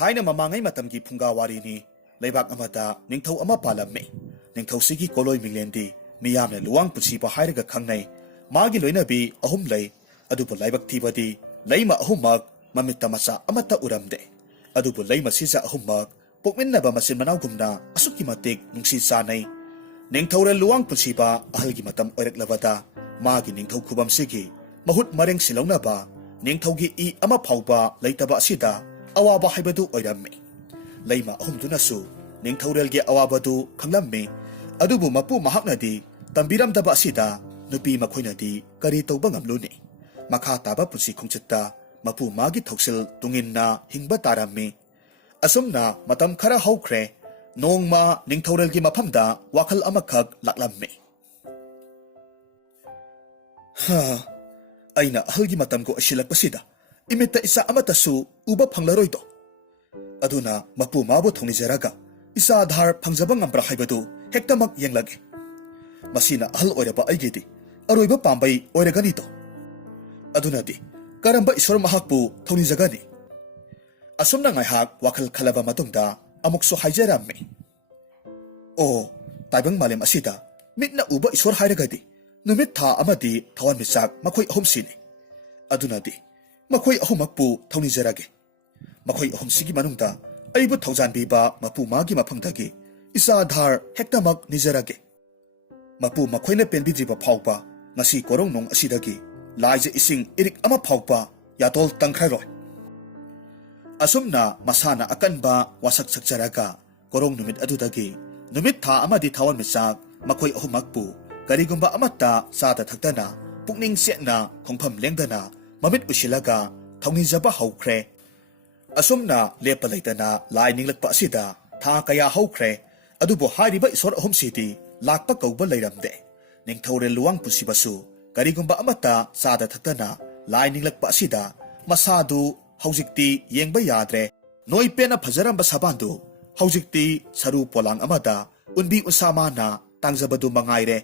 Thaina mamangai matamgi Phunga Wari ni leibak amata ningthau ama palamme ningthau sigi koloi minglendi miyamne luwang pusi ba hairaga khangnai magi loinabi ahum lei adubu laibak thibadi leima ahumak mamitta masa amata uramde adubu leima sisa ahumak pokminnaba masin manawgumna asuki matik nungsi sanai ningthaural luwang pusi ba ahalgi matam oireklabada magi ningthau khubam sigi mahut mareng silawnaba ningthaugi I ama phauba leitaba asida awaba haibadu oiramme leima ahumdunasu ningthaurelgi awabadu khanglamme adubu mapu mahaknadi tambiramdaba asida nupi makhoinadi kari tauba ngamluni makha taba pusi khongchitta mapu magi thoksil tunginna hingba taramme asumna matam khara haukhre nongma ningthaurelgi mafamda wakhal amakhak laklamme ha aina ahalgi matamko asilakpasida imita isa amatasu uba phanglaroido aduna mapu mabu thongnijaraga isa adhar phangjaba ngambra haibadu hektamak yenglage masina ahal oiraba aigedi aroiba pambai oiragani to aduna di karamba iswar mahakpu thongnijagani asumna ngaihak wakhal khalaba matungda amukso haijaramme o taibang malem asida mitna uba iswar hairagadi numit tha amadi thawan misak makhoi ahum sini aduna di makhoi ahumakpu thongnijarage makhoi ahum sigi manungda aibu thaujanbiba mapu magi mafangdagi isa adhar hektamak nijarage mapu makhoina penbidriba phawpa ngasi korong nong asidagi laije ising irik ama phawpa yatol tangkhraroi asumna masana akanba wasak sakjaraga korong numit adudagi numit tha amadi thawan misak makhoi ahumakpu karigumba amatta sada thakdana pukning setna khongpham lengdana mamit usilaga thongnijaba haukhre asumna lepa leitana lai ninglakpa asida tha kaya haukhre adubo hariba isor ahum sidi lakpa kauba leiramde ningthaure luwang pusibasu karigumba amata sada thakdana lai ninglakpa asida masadu haujikti yengba yadre noi pena phajaramba sabandu haujikti saru polang amada unbi usamana tangjabadu mangaire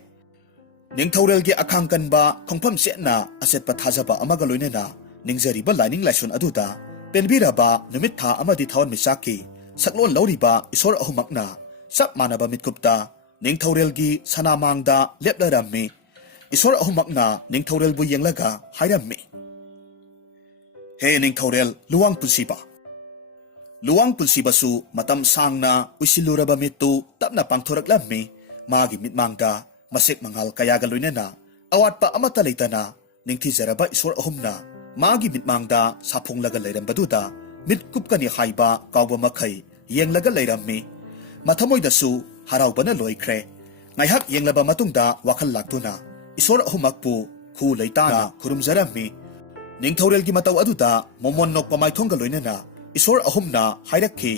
ningthaurelgi akhangkanba khongpham setna asetpa thajaba amaga loinena ningjariba lining laisun aduda penbiraba numit tha amadi thawan misaki saklon lauriba isor ahumakna sap manaba mitkupta ningthaurelgi sanamangda leplarami isor ahumakna ningthaurelbu yenglaga hairammi he ningthaurel luwang pulsiba su matam sangna usiluraba mitu tapna pangthoraklammi magi mitmangda masik mangal kayaga loinena awatpa amata leitana ningthijaraba isor ahumna magi mitmangda saphonglaga leirambaduda mitkupkani haiba kawba makhai yenglaga leirammi mathamoidasu haraubana loikhre ngaihak yenglaba matungda wakhal laktuna isor ahumakpu khu leitana khurumjarammi ningthaurelgi mataw aduda momon nok pamaithongga loinena isor ahumna hairakhi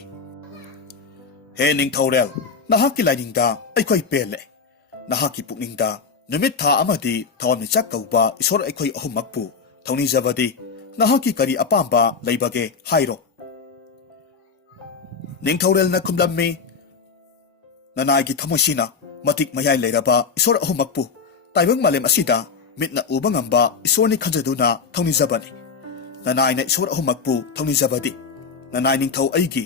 he ningthaurel nahakki lainingda aikhoi pele nahaki pukningda numit tha amadi thawan michak kauba isor aikhoi ahumakpu thongnijabadi nahaki kari apamba leibage hairo ningthaurel na khumlammi nanagi thamosina matik mayai leiraba isor ahumakpu taibang malem asida mitna uba ngamba isorni khanjaduna thongnijabani nanaina isor ahumakpu thongnijabadi nanai ningthau aigi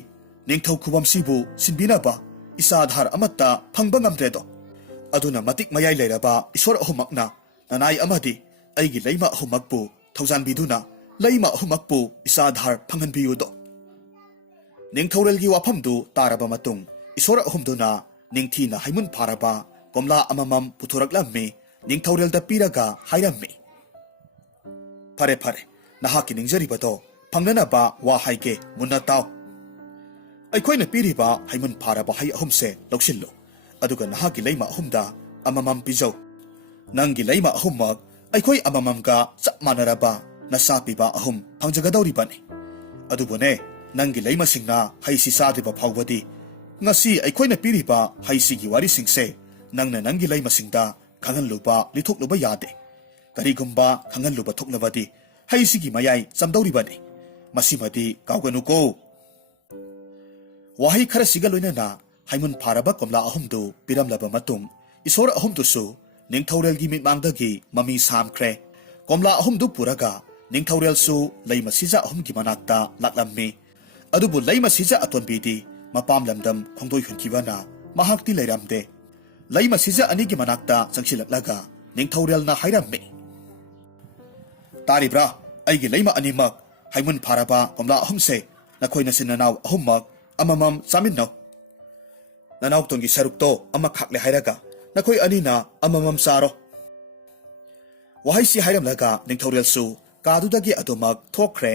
ningthau khubam sibu sinbinaba isa adhar amatta phangba ngamdredo aduna matik mayai leiraba isor ahumakna nanai amadi aigi leima ahumakpu thaujanbiduna leima ahumakpu isa adhar phanganbiyudo ningthaurelgi wafamdu taraba matung isor ahumduna ningthina haimun pharaba komla amamam puthoraklammi ningthaurelda piraga hairammi phare nahaki ningjaribado phangnanaba wa haige munna taw aikhoina piriba haimun pharaba hai ahumse loksillo aduga nahaki leima ahumda amamam pijau nangi leima ahumak aikhoi amamamga chap manaraba nasapiba ahum phangjagadawribani adubone nangi leima singna haisi sadiba phawbadi ngasi aikhoina piriba haisigi wari singse nangna nangi leima singda khanganluba lithokluba yade karigumba khanganluba thoknabadi haisigi mayai chamdawribani masimadi kawganuko wahi khara sigaloinana haimun pharaba komla ahumdu piramlaba matung isor ahumdusu ningthaurelgi mitmangdagi mami samkhre komla ahumdu puraga ningthaurelsu leima sija ahumgi manakta laklammi ꯑꯗꯨꯕꯨ ꯂꯩ ꯃꯁꯤꯖ ꯑꯇꯣꯟꯕꯤꯗꯤ ꯃꯄꯥꯝ ꯂꯝꯗꯝ ꯈꯣꯡꯗꯣꯏ ꯍꯨꯟꯈꯤꯕꯅ ꯃꯍꯥꯛꯇꯤ ꯂꯩꯔꯝꯗꯦ꯫ ꯂꯩ ꯃꯁꯤꯖ ꯑꯅꯤꯒꯤ ꯃꯅꯥꯛꯇ ꯆꯪꯁꯤꯜꯂꯛꯂꯒ ꯅꯤꯡꯊꯧꯔꯦꯜꯅ ꯍꯥꯏꯔꯝꯃꯤ, ꯇꯥꯔꯤꯕ꯭ꯔꯥ? ꯑꯩꯒꯤ ꯂꯩꯃ ꯑꯅꯤꯃꯛ ꯍꯩꯃꯨꯟ ꯐꯥꯔꯕ ꯀꯣꯝꯂꯥ ꯑꯍꯨꯝꯁꯦ ꯅꯈꯣꯏ ꯅꯆꯤꯟ ꯅꯅꯥꯎ ꯑꯍꯨꯝꯃꯛ ꯑꯃꯃꯝ ꯆꯥꯃꯤꯟꯅꯧ꯫ ꯅꯅꯥꯎꯇꯣꯟꯒꯤ ꯁꯔꯨꯛꯇꯣ ꯑꯃ ꯈꯥꯛꯂꯦ ꯍꯥꯏꯔꯒ ꯅꯈꯣꯏ ꯑꯅꯤꯅ ꯑꯃꯃꯝ ꯆꯥꯔꯣ꯫ ꯋꯥꯍꯩꯁꯤ ꯍꯥꯏꯔꯝꯂꯒ ꯅꯤꯡꯊꯧꯔꯦꯜꯁꯨ ꯀꯥꯗꯨꯗꯒꯤ ꯑꯗꯨꯃꯛ ꯊꯣꯛꯈ꯭ꯔꯦ꯫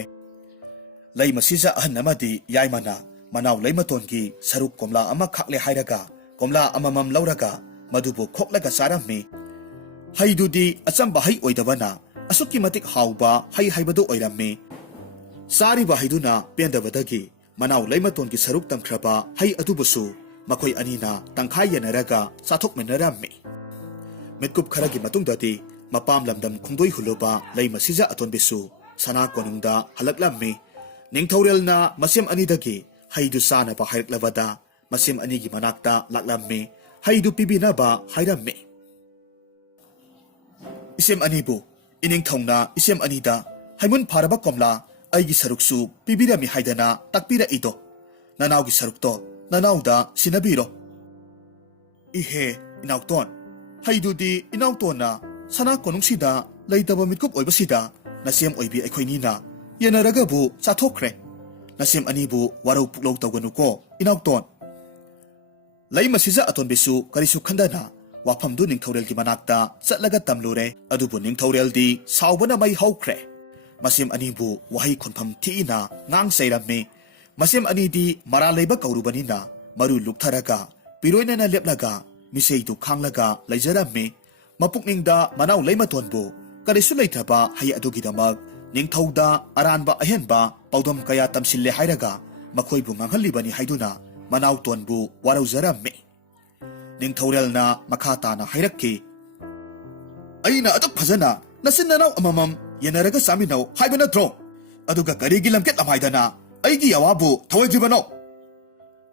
ꯂꯩ ꯃꯁꯤꯖ ꯑꯍꯟ ꯑꯃꯗꯤ ꯌꯥꯏꯃꯅ ꯃꯅꯥꯎ ꯂꯩꯃꯇꯣꯟꯒꯤ ꯁꯔꯨꯛ ꯀꯣꯝꯂꯥ ꯑꯃ ꯈꯥꯛꯂꯦ ꯍꯥꯏꯔꯒ ꯀꯣꯝꯂꯥ ꯑꯃꯃꯝ ꯂꯧꯔꯒ ꯃꯗꯨꯕꯨ ꯈꯣꯛꯂꯒ ꯆꯥꯔꯝꯃꯤ꯫ ꯍꯩꯗꯨꯗꯤ ꯑꯆꯝꯕ ꯍꯩ ꯑꯣꯏꯗꯕꯅ ꯑꯁꯨꯛꯀꯤ ꯃꯇꯤꯛ ꯍꯥꯎꯕ ꯍꯩ ꯍꯥꯏꯕꯗꯨ ꯑꯣꯏꯔꯝꯃꯤ꯫ ꯆꯥꯔꯤꯕ ꯍꯩꯗꯨꯅ ꯄꯦꯟꯗꯕꯗꯒꯤ ꯃꯅꯥꯎ ꯂꯩꯃꯇꯣꯟꯒꯤ ꯁꯔꯨꯛ ꯇꯝꯈ꯭ꯔꯕ ꯍꯩ ꯑꯗꯨꯕꯨꯁꯨ ꯃꯈꯣꯏ ꯑꯅꯤꯅ ꯇꯪꯈꯥꯏ ꯌꯦꯟꯅꯔꯒ ꯆꯥꯊꯣꯛꯃꯤꯟꯅꯔꯝꯃꯤ꯫ ꯃꯤꯠꯀꯨꯞ ꯈꯔꯒꯤ ꯃꯇꯨꯡꯗꯗꯤ ꯃꯄꯥꯝ ꯂꯝꯗꯝ ꯈꯣꯡꯗꯣꯏ ꯍꯨꯜꯂꯨꯕ ꯂꯩ ꯃꯁꯤꯖ ꯑꯇꯣꯟꯕꯤꯁꯨ ꯁꯅꯥ ꯀꯣꯅꯨꯡꯗ ꯍꯜꯂꯛꯂꯝꯃꯤ꯫ ꯅꯤꯡꯊꯧꯔꯦꯜꯅ ꯃꯁꯦꯝ ꯑꯅꯤꯗꯒꯤ ꯍꯩꯗꯨ ꯆꯥꯅꯕ ꯍꯥꯏꯔꯛꯂꯕꯗ ꯃꯁꯦꯝ ꯑꯅꯤꯒꯤ ꯃꯅꯥꯛꯇ ꯂꯥꯛꯂꯝꯃꯤ꯫ ꯍꯩꯗꯨ ꯄꯤꯕꯤꯅꯕ ꯍꯥꯏꯔꯝꯃꯤ꯫ ꯏꯁꯦꯝ ꯑꯅꯤꯕꯨ ꯏꯅꯤꯡꯊꯧꯅ ꯏꯁꯦꯝ ꯑꯅꯤꯗ ꯍꯩꯃꯨꯟ ꯐꯥꯔꯕ ꯀꯣꯝꯂꯥ ꯑꯩꯒꯤ ꯁꯔꯨꯛꯁꯨ ꯄꯤꯕꯤꯔꯝꯃꯤ ꯍꯥꯏꯗꯅ ꯇꯥꯛꯄꯤꯔꯛꯏꯗꯣ꯫ ꯅꯅꯥꯎꯒꯤ ꯁꯔꯨꯛꯇꯣ ꯅꯅꯥꯎꯗ ꯁꯤꯟꯅꯕꯤꯔꯣ꯫ ꯏꯍꯦ ꯏꯅꯥꯎꯇꯣꯟ, ꯍꯩꯗꯨꯗꯤ ꯏꯅꯥꯎꯇꯣꯟꯅ ꯁꯅꯥ ꯀꯣꯅꯨꯡꯁꯤꯗ ꯂꯩꯇꯕ ꯃꯤꯠꯀꯨꯞ ꯑꯣꯏꯕꯁꯤꯗ ꯅꯁꯦꯝ ꯑꯣꯏꯕꯤ ꯑꯩꯈꯣꯏꯅꯤꯅ ꯌꯦꯟꯅꯔꯒꯕꯨ ꯆꯥꯊꯣꯛꯈ꯭ꯔꯦ꯫ ꯅꯁꯦꯝ ꯑꯅꯤꯕꯨ ꯋꯥꯔꯧ ꯄꯨꯛꯂꯧ ꯇꯧꯒꯅꯨꯀꯣ ꯏꯅꯥꯎꯇꯣꯟ꯫ ꯂꯩ ꯃꯁꯤꯖ ꯑꯇꯣꯟꯕꯤꯁꯨ ꯀꯔꯤꯁꯨ ꯈꯟꯗꯅ ꯋꯥꯐꯝꯗꯨ ꯅꯤꯡꯊꯧꯔꯦꯜꯒꯤ ꯃꯅꯥꯛꯇ ꯆꯠꯂꯒ ꯇꯝꯂꯨꯔꯦ꯫ ꯑꯗꯨꯕꯨ ꯅꯤꯡꯊꯧꯔꯦꯜꯗꯤ ꯁꯥꯎꯕꯅ ꯃꯩ ꯍꯧꯈ꯭ꯔꯦ꯫ ꯃꯁꯦꯝ ꯑꯅꯤꯕꯨ ꯋꯥꯍꯩ ꯈꯣꯟꯐꯝ ꯊꯤꯅ ꯉꯥꯡ ꯆꯩꯔꯝꯃꯤ꯫ ꯃꯁꯦꯝ ꯑꯅꯤꯗꯤ ꯃꯔꯥꯜ ꯂꯩꯕ ꯀꯧꯔꯨꯕꯅꯤꯅ ꯃꯔꯨ ꯂꯨꯛꯊꯔꯒ ꯄꯤꯔꯣꯏꯅꯅ ꯂꯦꯞꯂꯒ ꯃꯤꯁꯩꯗꯨ ꯈꯥꯡꯂꯒ ꯂꯩꯖꯔꯝꯃꯤ꯫ ꯃꯄꯨꯛꯅꯤꯡꯗ ꯃꯅꯥꯎ ꯂꯩꯃꯇꯣꯟꯕꯨ ꯀꯔꯤꯁꯨ ꯂꯩꯇ꯭ꯔꯕ ꯍꯩ ꯑꯗꯨꯒꯤꯗꯃꯛ ꯅꯤꯡꯊꯧꯗ ꯑꯔꯥꯟꯕ ꯑꯍꯦꯟꯕ ꯄꯥꯎꯗꯝ ꯀꯌꯥ ꯇꯝꯁꯤꯜꯂꯦ ꯍꯥꯏꯔꯒ ꯃꯈꯣꯏꯕꯨ ꯉꯥꯡꯍꯜꯂꯤꯕꯅꯤ ꯍꯥꯏꯗꯨꯅ ꯃꯅꯥꯎꯇꯣꯟꯕꯨ ꯋꯥꯔꯧꯖꯔꯝꯃꯤ꯫ ꯅꯤꯡꯊꯧꯔꯦꯜꯅ ꯃꯈꯥ ꯇꯥꯅ ꯍꯥꯏꯔꯛꯈꯤ, ꯑꯩꯅ ꯑꯗꯨꯛ ꯐꯖꯅ ꯅꯆꯤꯟ ꯅꯅꯥꯎ ꯑꯃꯃꯝ ꯌꯦꯟꯅꯔꯒ ꯆꯥꯃꯤꯟꯅꯧ ꯍꯥꯏꯕ ꯅꯠꯇ꯭ꯔꯣ? ꯑꯗꯨꯒ ꯀꯔꯤꯒꯤ ꯂꯝꯀꯦꯠ ꯂꯝꯍꯥꯏꯗꯅ ꯑꯩꯒꯤ ꯑꯋꯥꯕꯨ ꯊꯑꯣꯏꯗ꯭ꯔꯤꯕꯅꯣ?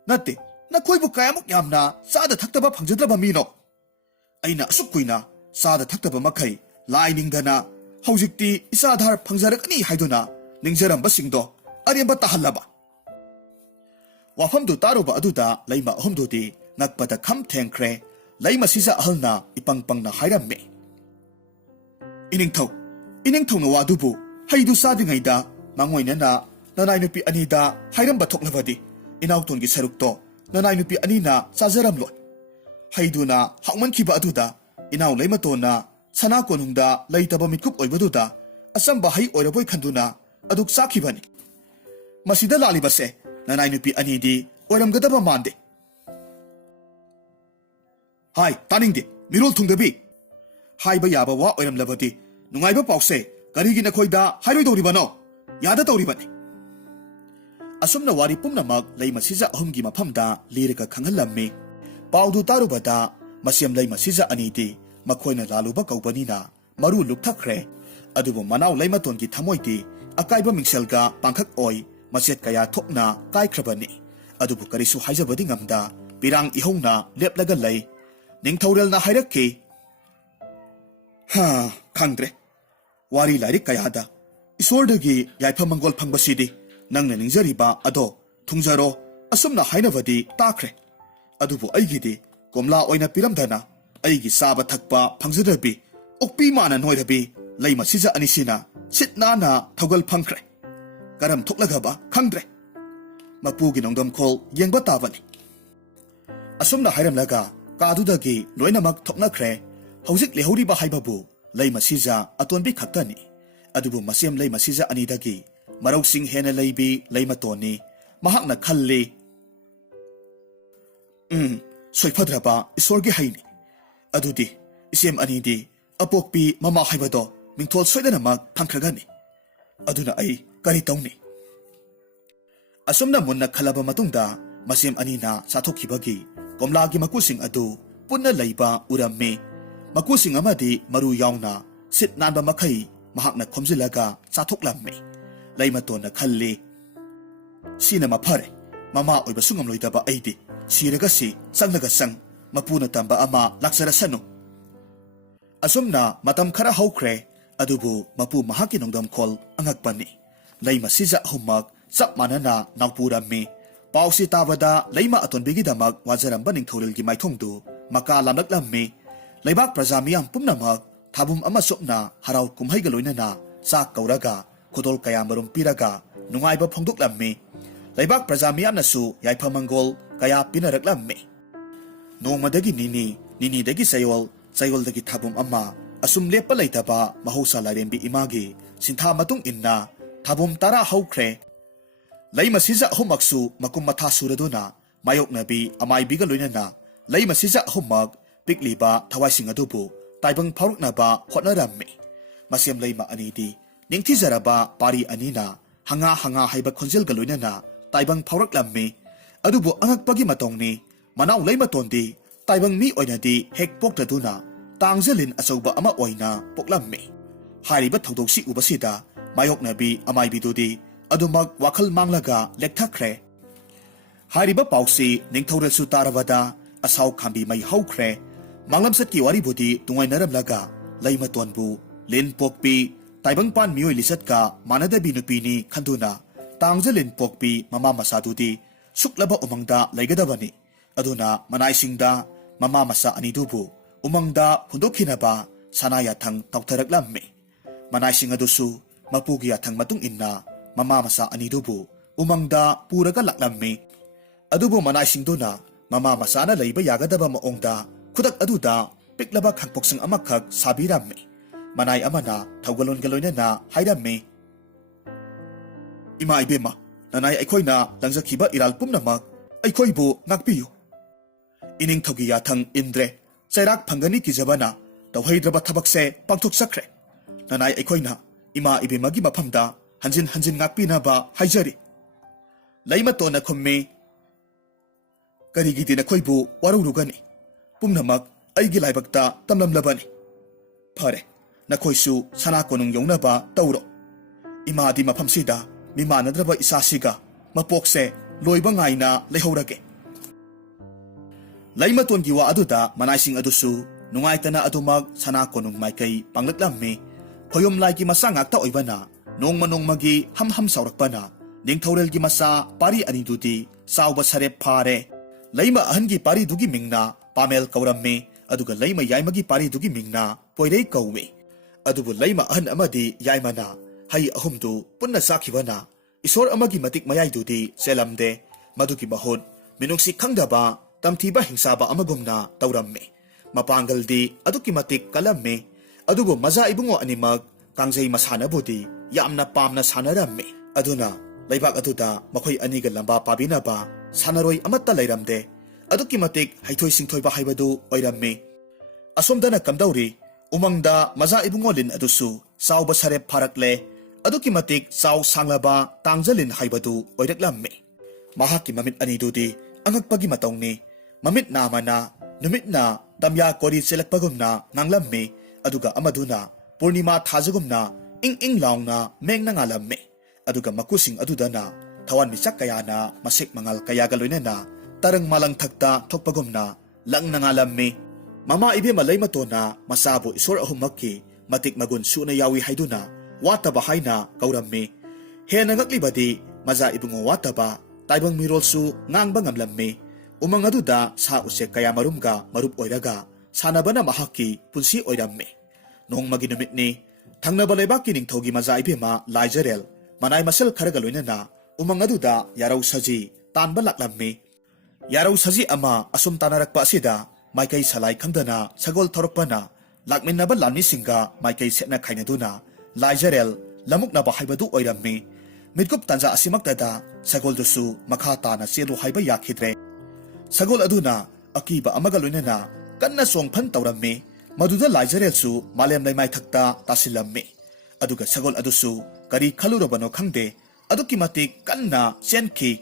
ꯅꯠꯇꯦ, ꯅꯈꯣꯏꯕꯨ ꯀꯌꯥꯃꯨꯛ ꯌꯥꯝꯅ ꯆꯥꯗ ꯊꯛꯇꯕ ꯐꯪꯖꯗ꯭ꯔꯕ ꯃꯤꯅꯣ? ꯑꯩꯅ ꯑꯁꯨꯛ ꯀꯨꯏꯅ ꯆꯥꯗ ꯊꯛꯇꯕ ꯃꯈꯩ ꯂꯥꯏ ꯅꯤꯡꯗꯅ ꯍꯧꯖꯤꯛꯇꯤ ꯏꯆꯥꯙꯥꯔ ꯐꯪꯖꯔꯛꯀꯅꯤ ꯍꯥꯏꯗꯨꯅ ꯅꯤꯡꯖꯔꯝꯕꯁꯤꯡꯗꯣ ꯑꯔꯦꯝꯕ ꯇꯥꯍꯜꯂꯕ? ꯋꯥꯐꯝꯗꯨ ꯇꯥꯔꯨꯕ ꯑꯗꯨꯗ ꯂꯩꯃ ꯑꯍꯨꯝꯗꯨꯗꯤ ꯉꯛꯄꯗ ꯈꯝ ꯊꯦꯡꯈ꯭ꯔꯦ꯫ ꯂꯩ ꯃꯁꯤꯖ ꯑꯍꯜꯅ ꯏꯄꯪ ꯄꯪꯅ ꯍꯥꯏꯔꯝꯃꯤ, ꯏꯅꯤꯡꯊꯧꯅ ꯋꯥꯗꯨꯕꯨ ꯍꯩꯗꯨ ꯆꯥꯗ꯭ꯔꯤꯉꯩꯗ ꯃꯉꯣꯏꯅꯅ ꯅꯅꯥꯏ ꯅꯨꯄꯤ ꯑꯅꯤꯗ ꯍꯥꯏꯔꯝꯕ ꯊꯣꯛꯂꯕꯗꯤ ꯏꯅꯥꯎꯇꯣꯟꯒꯤ ꯁꯔꯨꯛꯇꯣ ꯅꯅꯥꯏ ꯅꯨꯄꯤ ꯑꯅꯤꯅ ꯆꯥꯖꯔꯝꯂꯣꯏ꯫ ꯍꯩꯗꯨꯅ ꯍꯥꯎꯃꯟꯈꯤꯕ ꯑꯗꯨꯗ ꯏꯅꯥꯎ ꯂꯩꯃꯇꯣꯟꯅ ꯁꯅꯥ ꯀꯣꯅꯨꯡꯗ ꯂꯩꯇꯕ ꯃꯤꯠꯀꯨꯞ ꯑꯣꯏꯕꯗꯨꯗ ꯑꯆꯝꯕ ꯍꯩ ꯑꯣꯏꯔꯕꯣꯏ ꯈꯟꯗꯨꯅ ꯑꯗꯨꯛ ꯆꯥꯈꯤꯕꯅꯤ꯫ ꯃꯁꯤꯗ ꯂꯥꯜꯂꯤꯕꯁꯦ ꯅꯅꯥꯏ ꯅꯨꯄꯤ ꯑꯅꯤꯗꯤ ꯑꯣꯏꯔꯝꯒꯗꯕ ꯃꯥꯟꯗꯦ꯫ ꯍꯥꯏ ꯇꯥꯅꯤꯡꯗꯦ ꯃꯤꯔꯣꯜ ꯊꯨꯡꯗꯕꯤ! ꯍꯥꯏꯕ ꯌꯥꯕ ꯋꯥ ꯑꯣꯏꯔꯝꯂꯕꯗꯤ ꯅꯨꯡꯉꯥꯏꯕ ꯄꯥꯎꯁꯦ ꯀꯔꯤꯒꯤ ꯅꯈꯣꯏꯗ ꯍꯥꯏꯔꯣꯏꯗꯧꯔꯤꯕꯅꯣ? ꯌꯥꯗ ꯇꯧꯔꯤꯕꯅꯤ꯫ ꯑꯁꯨꯝꯅ ꯋꯥꯔꯤ ꯄꯨꯝꯅꯃꯛ ꯂꯩ ꯃꯁꯤꯖ ꯑꯍꯨꯝꯒꯤ ꯃꯐꯝꯗ ꯂꯤꯔꯒ ꯈꯪꯍꯜꯂꯝꯃꯤ꯫ ꯄꯥꯎꯗꯨ ꯇꯥꯔꯨꯕꯗ ꯃꯁꯦꯝ ꯂꯩ ꯃꯁꯤꯖ ꯑꯅꯤꯗꯤ ꯃꯈꯣꯏꯅ ꯂꯥꯜꯂꯨꯕ ꯀꯧꯕꯅꯤꯅ ꯃꯔꯨ ꯂꯨꯛꯊꯈ꯭ꯔꯦ꯫ ꯑꯗꯨꯕꯨ ꯃꯅꯥꯎ ꯂꯩꯃꯇꯣꯟꯒꯤ ꯊꯃꯣꯏꯗꯤ ꯑꯀꯥꯏꯕ ꯃꯤꯡꯁꯦꯜꯒ ꯄꯥꯡꯈꯛ ꯑꯣꯏ ꯃꯆꯦꯠ ꯀꯌꯥ ꯊꯣꯛꯅ ꯀꯥꯏꯈ꯭ꯔꯕꯅꯤ꯫ ꯑꯗꯨꯕꯨ ꯀꯔꯤꯁꯨ ꯍꯥꯏꯖꯕꯗꯤ ꯉꯝꯗ ꯄꯤꯔꯥꯡ ꯏꯍꯧꯅ ꯂꯦꯞꯂꯒ ꯂꯩ꯫ ꯅꯤꯡꯊꯧꯔꯦꯜꯅ ꯍꯥꯏꯔꯛꯈꯤ, ꯈꯪꯗ꯭ꯔꯦ, ꯋꯥꯔꯤ ꯂꯥꯏꯔꯤꯛ ꯀꯌꯥꯗ ꯏꯁꯣꯔꯗꯒꯤ ꯌꯥꯏꯐ ꯃꯪꯒꯣꯜ ꯐꯪꯕꯁꯤꯗꯤ ꯅꯪꯅ ꯅꯤꯡꯖꯔꯤꯕ ꯑꯗꯣ ꯊꯨꯡꯖꯔꯣ ꯑꯁꯨꯝꯅ ꯍꯥꯏꯅꯕꯗꯤ ꯇꯥꯈ꯭ꯔꯦ꯫ ꯑꯗꯨꯕꯨ ꯑꯩꯒꯤꯗꯤ ꯀꯣꯝꯂꯥ ꯑꯣꯏꯅ ꯄꯤꯔꯝꯗꯅ ꯑꯩꯒꯤ ꯆꯥꯕ ꯊꯛꯄ ꯐꯪꯖꯗ꯭ꯔꯕꯤ ꯑꯣꯛꯄꯤ ꯃꯥꯅ ꯅꯣꯏꯔꯕꯤ ꯂꯩ ꯃꯁꯤꯖ ꯑꯅꯤꯁꯤꯅ ꯁꯤꯠ ꯅꯥꯟꯅ ꯊꯧꯒꯜ ꯐꯪꯈ꯭ꯔꯦ꯫ ꯀꯔꯝ ꯊꯣꯛꯂꯒꯕ ꯈꯪꯗ꯭ꯔꯦ, ꯃꯄꯨꯒꯤ ꯅꯣꯡꯗꯝꯈꯣꯜ ꯌꯦꯡꯕ ꯇꯥꯕꯅꯤ꯫ ꯑꯁꯨꯝꯅ ꯍꯥꯏꯔꯝꯂꯒ ꯀꯥꯗꯨꯗꯒꯤ ꯂꯣꯏꯅꯃꯛ ꯊꯣꯛꯅꯈ꯭ꯔꯦ꯫ ꯍꯧꯖꯤꯛ ꯂꯩꯍꯧꯔꯤꯕ ꯍꯥꯏꯕꯕꯨ ꯂꯩ ꯃꯁꯤꯖ ꯑꯇꯣꯟꯕꯤ ꯈꯛꯇꯅꯤ꯫ ꯑꯗꯨꯕꯨ ꯃꯁꯦꯝ ꯂꯩ ꯃꯁꯤꯖ ꯑꯅꯤꯗꯒꯤ ꯃꯔꯧꯁꯤꯡ ꯍꯦꯟꯅ ꯂꯩꯕꯤ ꯂꯩꯃꯇꯣꯟꯅꯤ꯫ ꯃꯍꯥꯛꯅ ꯈꯜꯂꯤ, ꯁꯣꯏꯐꯗ꯭ꯔꯕ ꯏꯁꯣꯔꯒꯤ ꯍꯩꯅꯤ꯫ ꯑꯗꯨꯗꯤ ꯏꯁꯦꯝ ꯑꯅꯤꯗꯤ ꯑꯄꯣꯛꯄꯤ ꯃꯃꯥ ꯍꯥꯏꯕꯗꯣ ꯃꯤꯡꯊꯣꯜ ꯁꯣꯏꯗꯅꯃꯛ ꯐꯪꯈ꯭ꯔꯒꯅꯤ꯫ ꯑꯗꯨꯅ ꯑꯩ ꯀꯔꯤ ꯇꯧꯅꯤ? ꯑꯁꯨꯝꯅ ꯃꯨꯟꯅ ꯈꯜꯂꯕ ꯃꯇꯨꯡꯗ ꯃꯁꯦꯝ ꯑꯅꯤꯅ ꯆꯥꯊꯣꯛꯈꯤꯕꯒꯤ ꯀꯣꯝꯂꯥꯒꯤ ꯃꯀꯨꯁꯤꯡ ꯑꯗꯨ ꯄꯨꯟꯅ ꯂꯩꯕ ꯎꯔꯝꯃꯤ꯫ ꯃꯀꯨꯁꯤꯡ ꯑꯃꯗꯤ ꯃꯔꯨ ꯌꯥꯎꯅ ꯁꯤꯠ ꯅꯥꯟꯕ ꯃꯈꯩ ꯃꯍꯥꯛꯅ ꯈꯣꯝꯖꯤꯜꯂꯒ ꯆꯥꯊꯣꯛꯂꯝꯃꯤ꯫ ꯂꯩꯃꯇꯣꯟꯅ ꯈꯜꯂꯤ, ꯁꯤꯅ ꯃꯐꯔꯦ, ꯃꯃꯥ ꯑꯣꯏꯕꯁꯨ ꯉꯝꯂꯣꯏꯗꯕ ꯑꯩꯗꯤ ꯁꯤꯔꯒꯁꯤ ꯆꯪꯂꯒ ꯆꯪ, ꯃꯄꯨꯅ ꯇꯝꯕ ꯑꯃ ꯂꯥꯛꯆꯔꯁꯅꯨ꯫ ꯑꯁꯨꯝꯅ ꯃꯇꯝ ꯈꯔ ꯍꯧꯈ꯭ꯔꯦ꯫ ꯑꯗꯨꯕꯨ ꯃꯄꯨ ꯃꯍꯥꯛꯀꯤ ꯅꯣꯡꯗꯝꯈꯣꯜ ꯑꯉꯛꯄꯅꯤ꯫ ꯂꯩ ꯃꯁꯤꯖ ꯑꯍꯨꯝꯃꯛ ꯆꯞ ꯃꯥꯟꯅꯅ ꯅꯥꯎꯄꯨꯔꯝꯃꯤ ꯄꯥꯎꯁꯤ ꯇꯥꯕꯗ ꯂꯩꯃ ꯑꯇꯣꯟꯕꯤꯒꯤꯗꯃꯛ ꯋꯥꯖꯔꯝꯕ ꯅꯤꯡꯊꯧꯔꯦꯜꯒꯤ ꯃꯥꯏꯊꯣꯡꯗꯨ ꯃꯀꯥ ꯂꯥꯝꯂꯛꯂꯝꯃꯤ ꯂꯩꯕꯥꯛ ꯄ꯭ꯔꯖꯥ ꯃꯤꯌꯥꯝ ꯄꯨꯝꯅꯃꯛ ꯊꯥꯕꯨꯝ ꯑꯃ ꯁꯨꯞꯅ ꯍꯔꯥꯎ ꯀꯨꯝꯍꯩꯒ ꯂꯣꯏꯅꯅ ꯆꯥꯛ ꯀꯧꯔꯒ ꯈꯨꯗꯣꯜ ꯀꯌꯥ ꯃꯔꯨꯝ ꯄꯤꯔꯒ ꯅꯨꯡꯉꯥꯏꯕ ꯐꯣꯡꯗꯣꯛꯂꯝꯃꯤ ꯂꯩꯕꯥꯛ ꯄ꯭ꯔꯖꯥ ꯃꯤꯌꯥꯝꯅꯁꯨ ꯌꯥꯏꯐ-ꯃꯪꯒꯣꯜ ꯀꯌꯥ ꯄꯤꯅꯔꯛꯂꯝꯃꯤ ꯅꯣꯡꯃꯗꯒꯤ ꯅꯤꯅꯤꯗꯒꯤ ꯆꯌꯣꯜꯗꯒꯤ ꯊꯥꯕꯨꯝ ꯑꯃ ꯑꯁꯨꯝ ꯂꯦꯞꯄ ꯂꯩꯇꯕ ꯃꯍꯧꯁꯥ ꯂꯥꯏꯔꯦꯝꯕꯤ ꯏꯃꯥꯒꯤ ꯁꯤꯟꯊꯥ ꯃꯇꯨꯡ ꯏꯟꯅ ꯊꯥꯕꯨꯝ 10 ꯍꯧꯈ꯭ꯔꯦ ꯂꯩꯃ ꯁꯤꯖ ꯑꯍꯨꯝꯃꯛꯁꯨ ꯃꯀꯨꯝ ꯃꯊꯥ ꯁꯨꯔꯗꯨꯅ ꯃꯥꯌꯣꯛꯅꯕꯤ ꯑꯃꯥꯏꯕꯤꯒ ꯂꯣꯏꯅꯅ ꯂꯩꯃ ꯁꯤꯖ ꯑꯍꯨꯝꯃꯛ ꯄꯤꯛꯂꯤꯕ ꯊꯋꯥꯏꯁꯤꯡ ꯑꯗꯨꯕు ꯇꯥꯏꯕꯪ ꯐꯥꯎꯔꯛꯅꯕ ꯍꯣꯠꯅꯔꯝꯃꯤ ꯃꯁꯦꯝ ꯂꯩꯃ ꯑꯅꯤꯗꯤ ꯅꯤꯡꯊꯤꯖꯔꯕ ꯄꯥꯔꯤ ꯑꯅꯤꯅ ꯍꯪꯉꯥ ꯍꯥꯏꯕ ꯈꯣꯟꯖꯦꯜꯒ ꯂꯣꯏꯅꯅ ꯇꯥꯏꯕꯪ ꯐꯥꯎꯔꯛꯂꯝꯃꯤ ꯑꯗꯨꯕꯨ ꯑꯉꯛꯄꯒꯤ ꯃꯇꯧꯅꯤ ꯃꯅꯥꯎ ꯂꯩꯃꯇꯣꯟꯗꯤ ꯇꯥꯏꯕꯪ ꯃꯤ ꯑꯣꯏꯅꯗꯤ ꯍꯦꯛ ꯄꯣꯛꯇꯗꯨꯅ ꯇꯥꯡꯖꯂꯤꯟ ꯑꯆꯧꯕ ꯑꯃ ꯑꯣꯏꯅ ꯄꯣꯛꯂꯝꯃꯤ ꯍꯥꯏꯔꯤꯕ ꯊꯧꯗꯣꯛꯁꯤ ꯎꯕꯁꯤꯗ ꯃꯥꯌꯣꯛꯅꯕꯤ ꯑꯃꯥꯏꯕꯤꯗꯨꯗꯤ ꯑꯗꯨꯃꯛ ꯋꯥꯈꯜ ꯃꯥꯡꯂꯒ ꯂꯦꯛꯊꯈ꯭ꯔꯦ ꯍꯥꯏꯔꯤꯕ ꯄꯥꯎꯁꯤ ꯅꯤꯡꯊꯧꯔꯦꯜꯁꯨ ꯇꯥꯔꯕꯗ ꯑꯁꯥꯎ ꯈꯥꯝꯕꯤ ꯃꯩ ꯍꯧꯈ꯭ꯔꯦ ꯃꯥꯡꯂꯝꯆꯠꯀꯤ ꯋꯥꯔꯤꯕꯨꯗꯤ ꯇꯨꯡꯑꯣꯏꯅꯔꯝꯂꯒ ꯂꯩꯃꯇꯣꯟꯕꯨ ꯂꯤꯟ ꯄꯣꯛꯄꯤ ꯇꯥꯏꯕꯪꯄꯥꯟ ꯃꯤꯑꯣꯏ ꯂꯤꯆꯠꯀ ꯃꯥꯟꯅꯗꯕꯤ ꯅꯨꯄꯤꯅꯤ ꯈꯟꯗꯨꯅ ꯇꯥꯡꯖꯂꯤꯟ ꯄꯣꯛꯄꯤ ꯃꯃꯥ ꯃꯆꯥꯗꯨꯗꯤ ꯁꯨꯛꯂꯕ ꯎꯃꯪꯗ ꯂꯩꯒꯗꯕꯅꯤ ꯑꯗꯨꯅ ꯃꯅꯥꯏꯁꯤꯡꯗ ꯃꯃꯥ ꯃꯆꯥ ꯑꯅꯤꯗꯨꯕꯨ ꯎꯃꯪꯗ ꯍꯨꯟꯗꯣꯛꯈꯤꯅꯕ ꯁꯅꯥ ꯌꯥꯊꯪ ꯇꯧꯊꯔꯛꯂꯝꯃꯤ ꯃꯅꯥꯏꯁꯤꯡ ꯑꯗꯨꯁꯨ ꯃꯄꯨꯒꯤ ꯌꯥꯊꯪ ꯃꯇꯨꯡ ꯏꯟꯅ ꯃꯃꯥ ꯃꯆꯥ ꯑꯅꯤꯗꯨꯕꯨ ꯎꯃꯪꯗ ꯄꯨꯔꯒ ꯂꯥꯛꯂꯝꯃꯤ ꯑꯗꯨꯕꯨ ꯃꯅꯥꯏꯁꯤꯡꯗꯨꯅ ꯃꯃꯥ ꯃꯆꯥꯅ ꯂꯩꯕ ꯌꯥꯒꯗꯕ ꯃꯑꯣꯡꯗ ꯈꯨꯗꯛ ꯑꯗꯨꯗ ꯄꯤꯛꯂꯕ ꯈꯪꯄꯣꯛꯁꯪ ꯑꯃꯈꯛ ꯁꯥꯕꯤꯔꯝꯃꯤ ꯃꯅꯥꯏ ꯑꯃꯅ ꯊꯧꯒꯜꯂꯣꯟꯒ ꯂꯣꯏꯅꯅ ꯍꯥꯏꯔꯝꯃꯤ ꯏꯃꯥ ꯏꯕꯦꯝꯃ ꯅꯅꯥꯏ ꯑꯩꯈꯣꯏꯅ ꯂꯪꯖꯈꯤꯕ ꯏꯔꯥꯜ ꯄꯨꯝꯅꯃꯛ ꯑꯩꯈꯣꯏꯕꯨ ꯉꯥꯛꯄꯤꯌꯨ ꯏꯅꯤꯡꯊꯧꯒꯤ ꯌꯥꯊꯪ ꯏꯟꯗ꯭ꯔꯦ ꯆꯩꯔꯥꯛ ꯐꯪꯒꯅꯤ ꯀꯤꯖꯕꯅ ꯇꯧꯍꯩꯗ꯭ꯔꯕ ꯊꯕꯛꯁꯦ ꯄꯥꯡꯊꯣꯛꯆꯈ꯭ꯔꯦ ꯅꯅꯥꯏ ꯑꯩꯈꯣꯏꯅ ꯏꯃꯥ ꯏꯕꯦꯝꯃꯒꯤ ꯃꯐꯝꯗ ꯍꯟꯖꯤꯟ ꯍꯟꯖꯤꯟ ꯉꯥꯛꯄꯤꯅꯕ ꯍꯥꯏꯖꯔꯤ ꯂꯩꯃꯇꯣꯟꯅ ꯈꯨꯝꯃꯤ ꯀꯔꯤꯒꯤꯗꯤ ꯅꯈꯣꯏꯕꯨ ꯋꯥꯔꯧꯔꯨꯒꯅꯤ ꯄꯨꯝꯅꯃꯛ ꯑꯩꯒꯤ ꯂꯥꯏꯕꯛꯇ ꯇꯝꯂꯝꯂꯕꯅꯤ ꯐꯔꯦ ꯅꯈꯣꯏꯁꯨ ꯁꯅꯥ ꯀꯣꯅꯨꯡ ꯌꯧꯅꯕ ꯇꯧꯔꯣ ꯏꯃꯥꯗꯤ ꯃꯐꯝꯁꯤꯗ ꯃꯤꯃꯥꯟꯅꯗ꯭ꯔꯕ ꯏꯆꯥꯁꯤꯒ ꯃꯄꯣꯛꯁꯦ ꯂꯣꯏꯕ ꯉꯥꯏꯅ ꯂꯩꯍꯧꯔꯒꯦ ꯂꯩꯃꯇꯣꯟꯒꯤ ꯋꯥ ꯑꯗꯨꯗ ꯃꯅꯥꯏꯁꯤꯡ ꯑꯗꯨꯁꯨ ꯅꯨꯡꯉꯥꯏꯇꯅ ꯑꯗꯨꯃꯛ ꯁꯅꯥ ꯀꯣꯅꯨꯡ ꯃꯥꯏꯀꯩ ꯄꯥꯡꯂꯛꯂꯝꯃꯤ ꯈꯣꯌꯨꯝ ꯂꯥꯏꯒꯤ ꯃꯆꯥ ꯉꯥꯛꯇ ꯑꯣꯏꯕꯅ ꯅꯣꯡꯃꯒꯤ ꯍꯝ ꯆꯥꯎꯔꯛꯄꯅ ꯅꯤꯡꯊꯧꯔꯦꯜꯒꯤ ꯃꯆꯥ ꯄꯥꯔꯤ ꯑꯅꯤꯗꯨꯗꯤ ꯆꯥꯎꯕ ꯁꯔꯦꯞ ꯐꯥꯔꯦ ꯂꯩꯃ ꯑꯍꯟꯒꯤ ꯄꯥꯔꯤꯗꯨꯒꯤ ꯃꯤꯡꯅ ꯄꯥꯃꯦꯜ ꯀꯧꯔꯝꯃꯤ ꯑꯗꯨꯒ ꯂꯩꯃ ꯌꯥꯏꯃꯒꯤ ꯄꯥꯔꯤꯗꯨꯒꯤ ꯃꯤꯡꯅ ꯄꯣꯏꯔꯩ ꯀꯧꯏ ꯑꯗꯨꯕꯨ ꯂꯩꯃ ꯑꯍꯟ ꯑꯃꯗꯤ ꯌꯥꯏꯃꯅ ꯍꯩ ꯑꯍꯨꯝꯗꯨ ꯄꯨꯟꯅ ꯆꯥꯈꯤꯕꯅ ꯏꯁꯣꯔ ꯑꯃꯒꯤ ꯃꯇꯤꯛ ꯃꯌꯥꯏꯗꯨꯗꯤ ꯆꯦꯜꯂꯝꯗꯦ ꯃꯗꯨꯒꯤ ꯃꯍꯨꯠ ꯃꯤꯅꯨꯡꯁꯤ ꯈꯪꯗꯕ ꯇꯝꯊꯤꯕ ꯍꯤꯡꯁꯥꯕ ꯑꯃꯒꯨꯝꯅ ꯇꯧꯔꯝꯃꯤ ꯃꯄꯥꯡꯒꯜꯗꯤ ꯑꯗꯨꯛꯀꯤ ꯃꯇꯤꯛ ꯀꯜꯂꯝꯃꯤ ꯑꯗꯨꯕꯨ ꯃꯆꯥ ꯏꯕꯨꯡꯉꯣ ꯑꯅꯤꯃꯛ ꯀꯥꯡꯖꯩ ꯃꯁꯥꯟꯅꯕꯨꯗꯤ ꯌꯥꯝꯅ ꯄꯥꯝꯅ ꯁꯥꯟꯅꯔꯝꯃꯤ ꯑꯗꯨꯅ ꯂꯩꯕꯥꯛ ꯑꯗꯨꯗ ꯃꯈꯣꯏ ꯑꯅꯤꯒ ꯂꯝꯕꯥ ꯄꯥꯕꯤꯅꯕ ꯁꯥꯟꯅꯔꯣꯏ ꯑꯃꯠꯇ ꯂꯩꯔꯝꯗꯦ ꯑꯗꯨꯛꯀꯤ ꯃꯇꯤꯛ ꯍꯩꯊꯣꯏ ꯁꯤꯡꯊꯣꯏꯕ ꯍꯥꯏꯕꯗꯨ ꯑꯣꯏꯔꯝꯃꯤ ꯑꯁꯣꯝꯗꯅ ꯀꯝꯗꯧꯔꯤ ꯎꯃꯪꯗ ꯃꯆꯥ ꯏꯕꯨꯡꯉꯣ ꯂꯤꯟ ꯑꯗꯨꯁꯨ ꯆꯥꯎꯕ ꯁꯔꯦꯞ ꯐꯥꯔꯛꯂꯦ ꯑꯗꯨꯛꯀꯤ ꯃꯇꯤꯛ ꯆꯥꯎ ꯁꯥꯡꯂꯕ ꯇꯥꯡꯖꯂꯤꯟ ꯍꯥꯏꯕꯗꯨ ꯑꯣꯏꯔꯛꯂꯝꯃꯤ ꯃꯍꯥꯛꯀꯤ ꯃꯃꯤꯠ ꯑꯅꯤꯗꯨꯗꯤ ꯑꯉꯛꯄꯒꯤ ꯃꯇꯧꯅꯤ ꯃꯃꯤꯠ ꯅꯥꯃꯅ ꯅꯨꯃꯤꯠꯅ ꯇꯝꯌꯥ ꯀꯣꯔꯤ ꯆꯦꯜꯂꯛꯄꯒꯨꯝꯅ ꯉꯥꯡꯂꯝꯃꯤ ꯑꯗꯨꯒ ꯑꯃꯗꯨꯅ ꯄꯨꯔꯅꯤꯃꯥ ꯊꯥꯖꯒꯨꯝꯅ ꯏꯪ ꯂꯥꯎꯅ ꯃꯦꯡꯅ ꯉꯥꯜꯂꯝꯃꯤ ꯑꯗꯨꯒ ꯃꯀꯨꯁꯤꯡ ꯑꯗꯨꯗꯅ ꯊꯋꯥꯟꯃꯤꯆꯥꯛ ꯀꯌꯥꯅ ꯃꯁꯦꯛ ꯃꯉꯥꯜ ꯀꯌꯥꯒ ꯂꯣꯏꯅꯅ ꯇꯔꯪ ꯃꯥꯂꯪꯊꯛꯇ ꯊꯣꯛꯄꯒꯨꯝꯅ ꯂꯪꯅ ꯉꯥꯜꯂꯝꯃꯤ ꯃꯃꯥ ꯏꯕꯦꯝꯃ ꯂꯩꯃꯇꯣꯟꯅ ꯃꯆꯥꯕꯨ ꯏꯁꯣꯔ ꯑꯍꯨꯝꯃꯛꯀꯤ ꯃꯇꯤꯛ ꯃꯒꯨꯟ ꯁꯨꯅ ꯌꯥꯎꯏ ꯍꯥꯏꯗꯨꯅ ꯋꯥꯠꯇꯕ ꯍꯥꯏꯅ ꯀꯧꯔꯝꯃꯤ ꯍꯦꯟꯅ ꯉꯛꯂꯤꯕꯗꯤ ꯃꯆꯥ ꯏꯕꯨꯡꯉꯣ ꯋꯥꯠꯇꯕ ꯇꯥꯏꯕꯪ ꯃꯤꯔꯣꯜꯁꯨ ꯉꯥꯡꯕ ꯉꯝꯂꯝꯃꯤ ꯎꯃꯪ ꯑꯗꯨꯗ ꯁꯥ ꯎꯆꯦꯛ kaya marumga marup oiraga sanabana mahaki punsi oirammi nongmagi numitni thangnaba leibakki ningthogi maja ibema laijarel manai masal kharaga loinana umang aduda yarau saji tanba laklammi yarau saji ama asum tanarakpa asida maikai salai khangdana sagol thorokpana lakminnaba lanmi singa maikai setna khainaduna laijarel lamuknaba haibadu oirammi mitkup tanja asimaktada sagol dusu makha tana chelu haiba yakhidre sagol aduna akiba amaga loinana kanna songphan tawrammi maduda laijarelsu malem laimai thakta tasilammi aduga sagol adusu kari khalurabano khangde aduki matik kanna chenki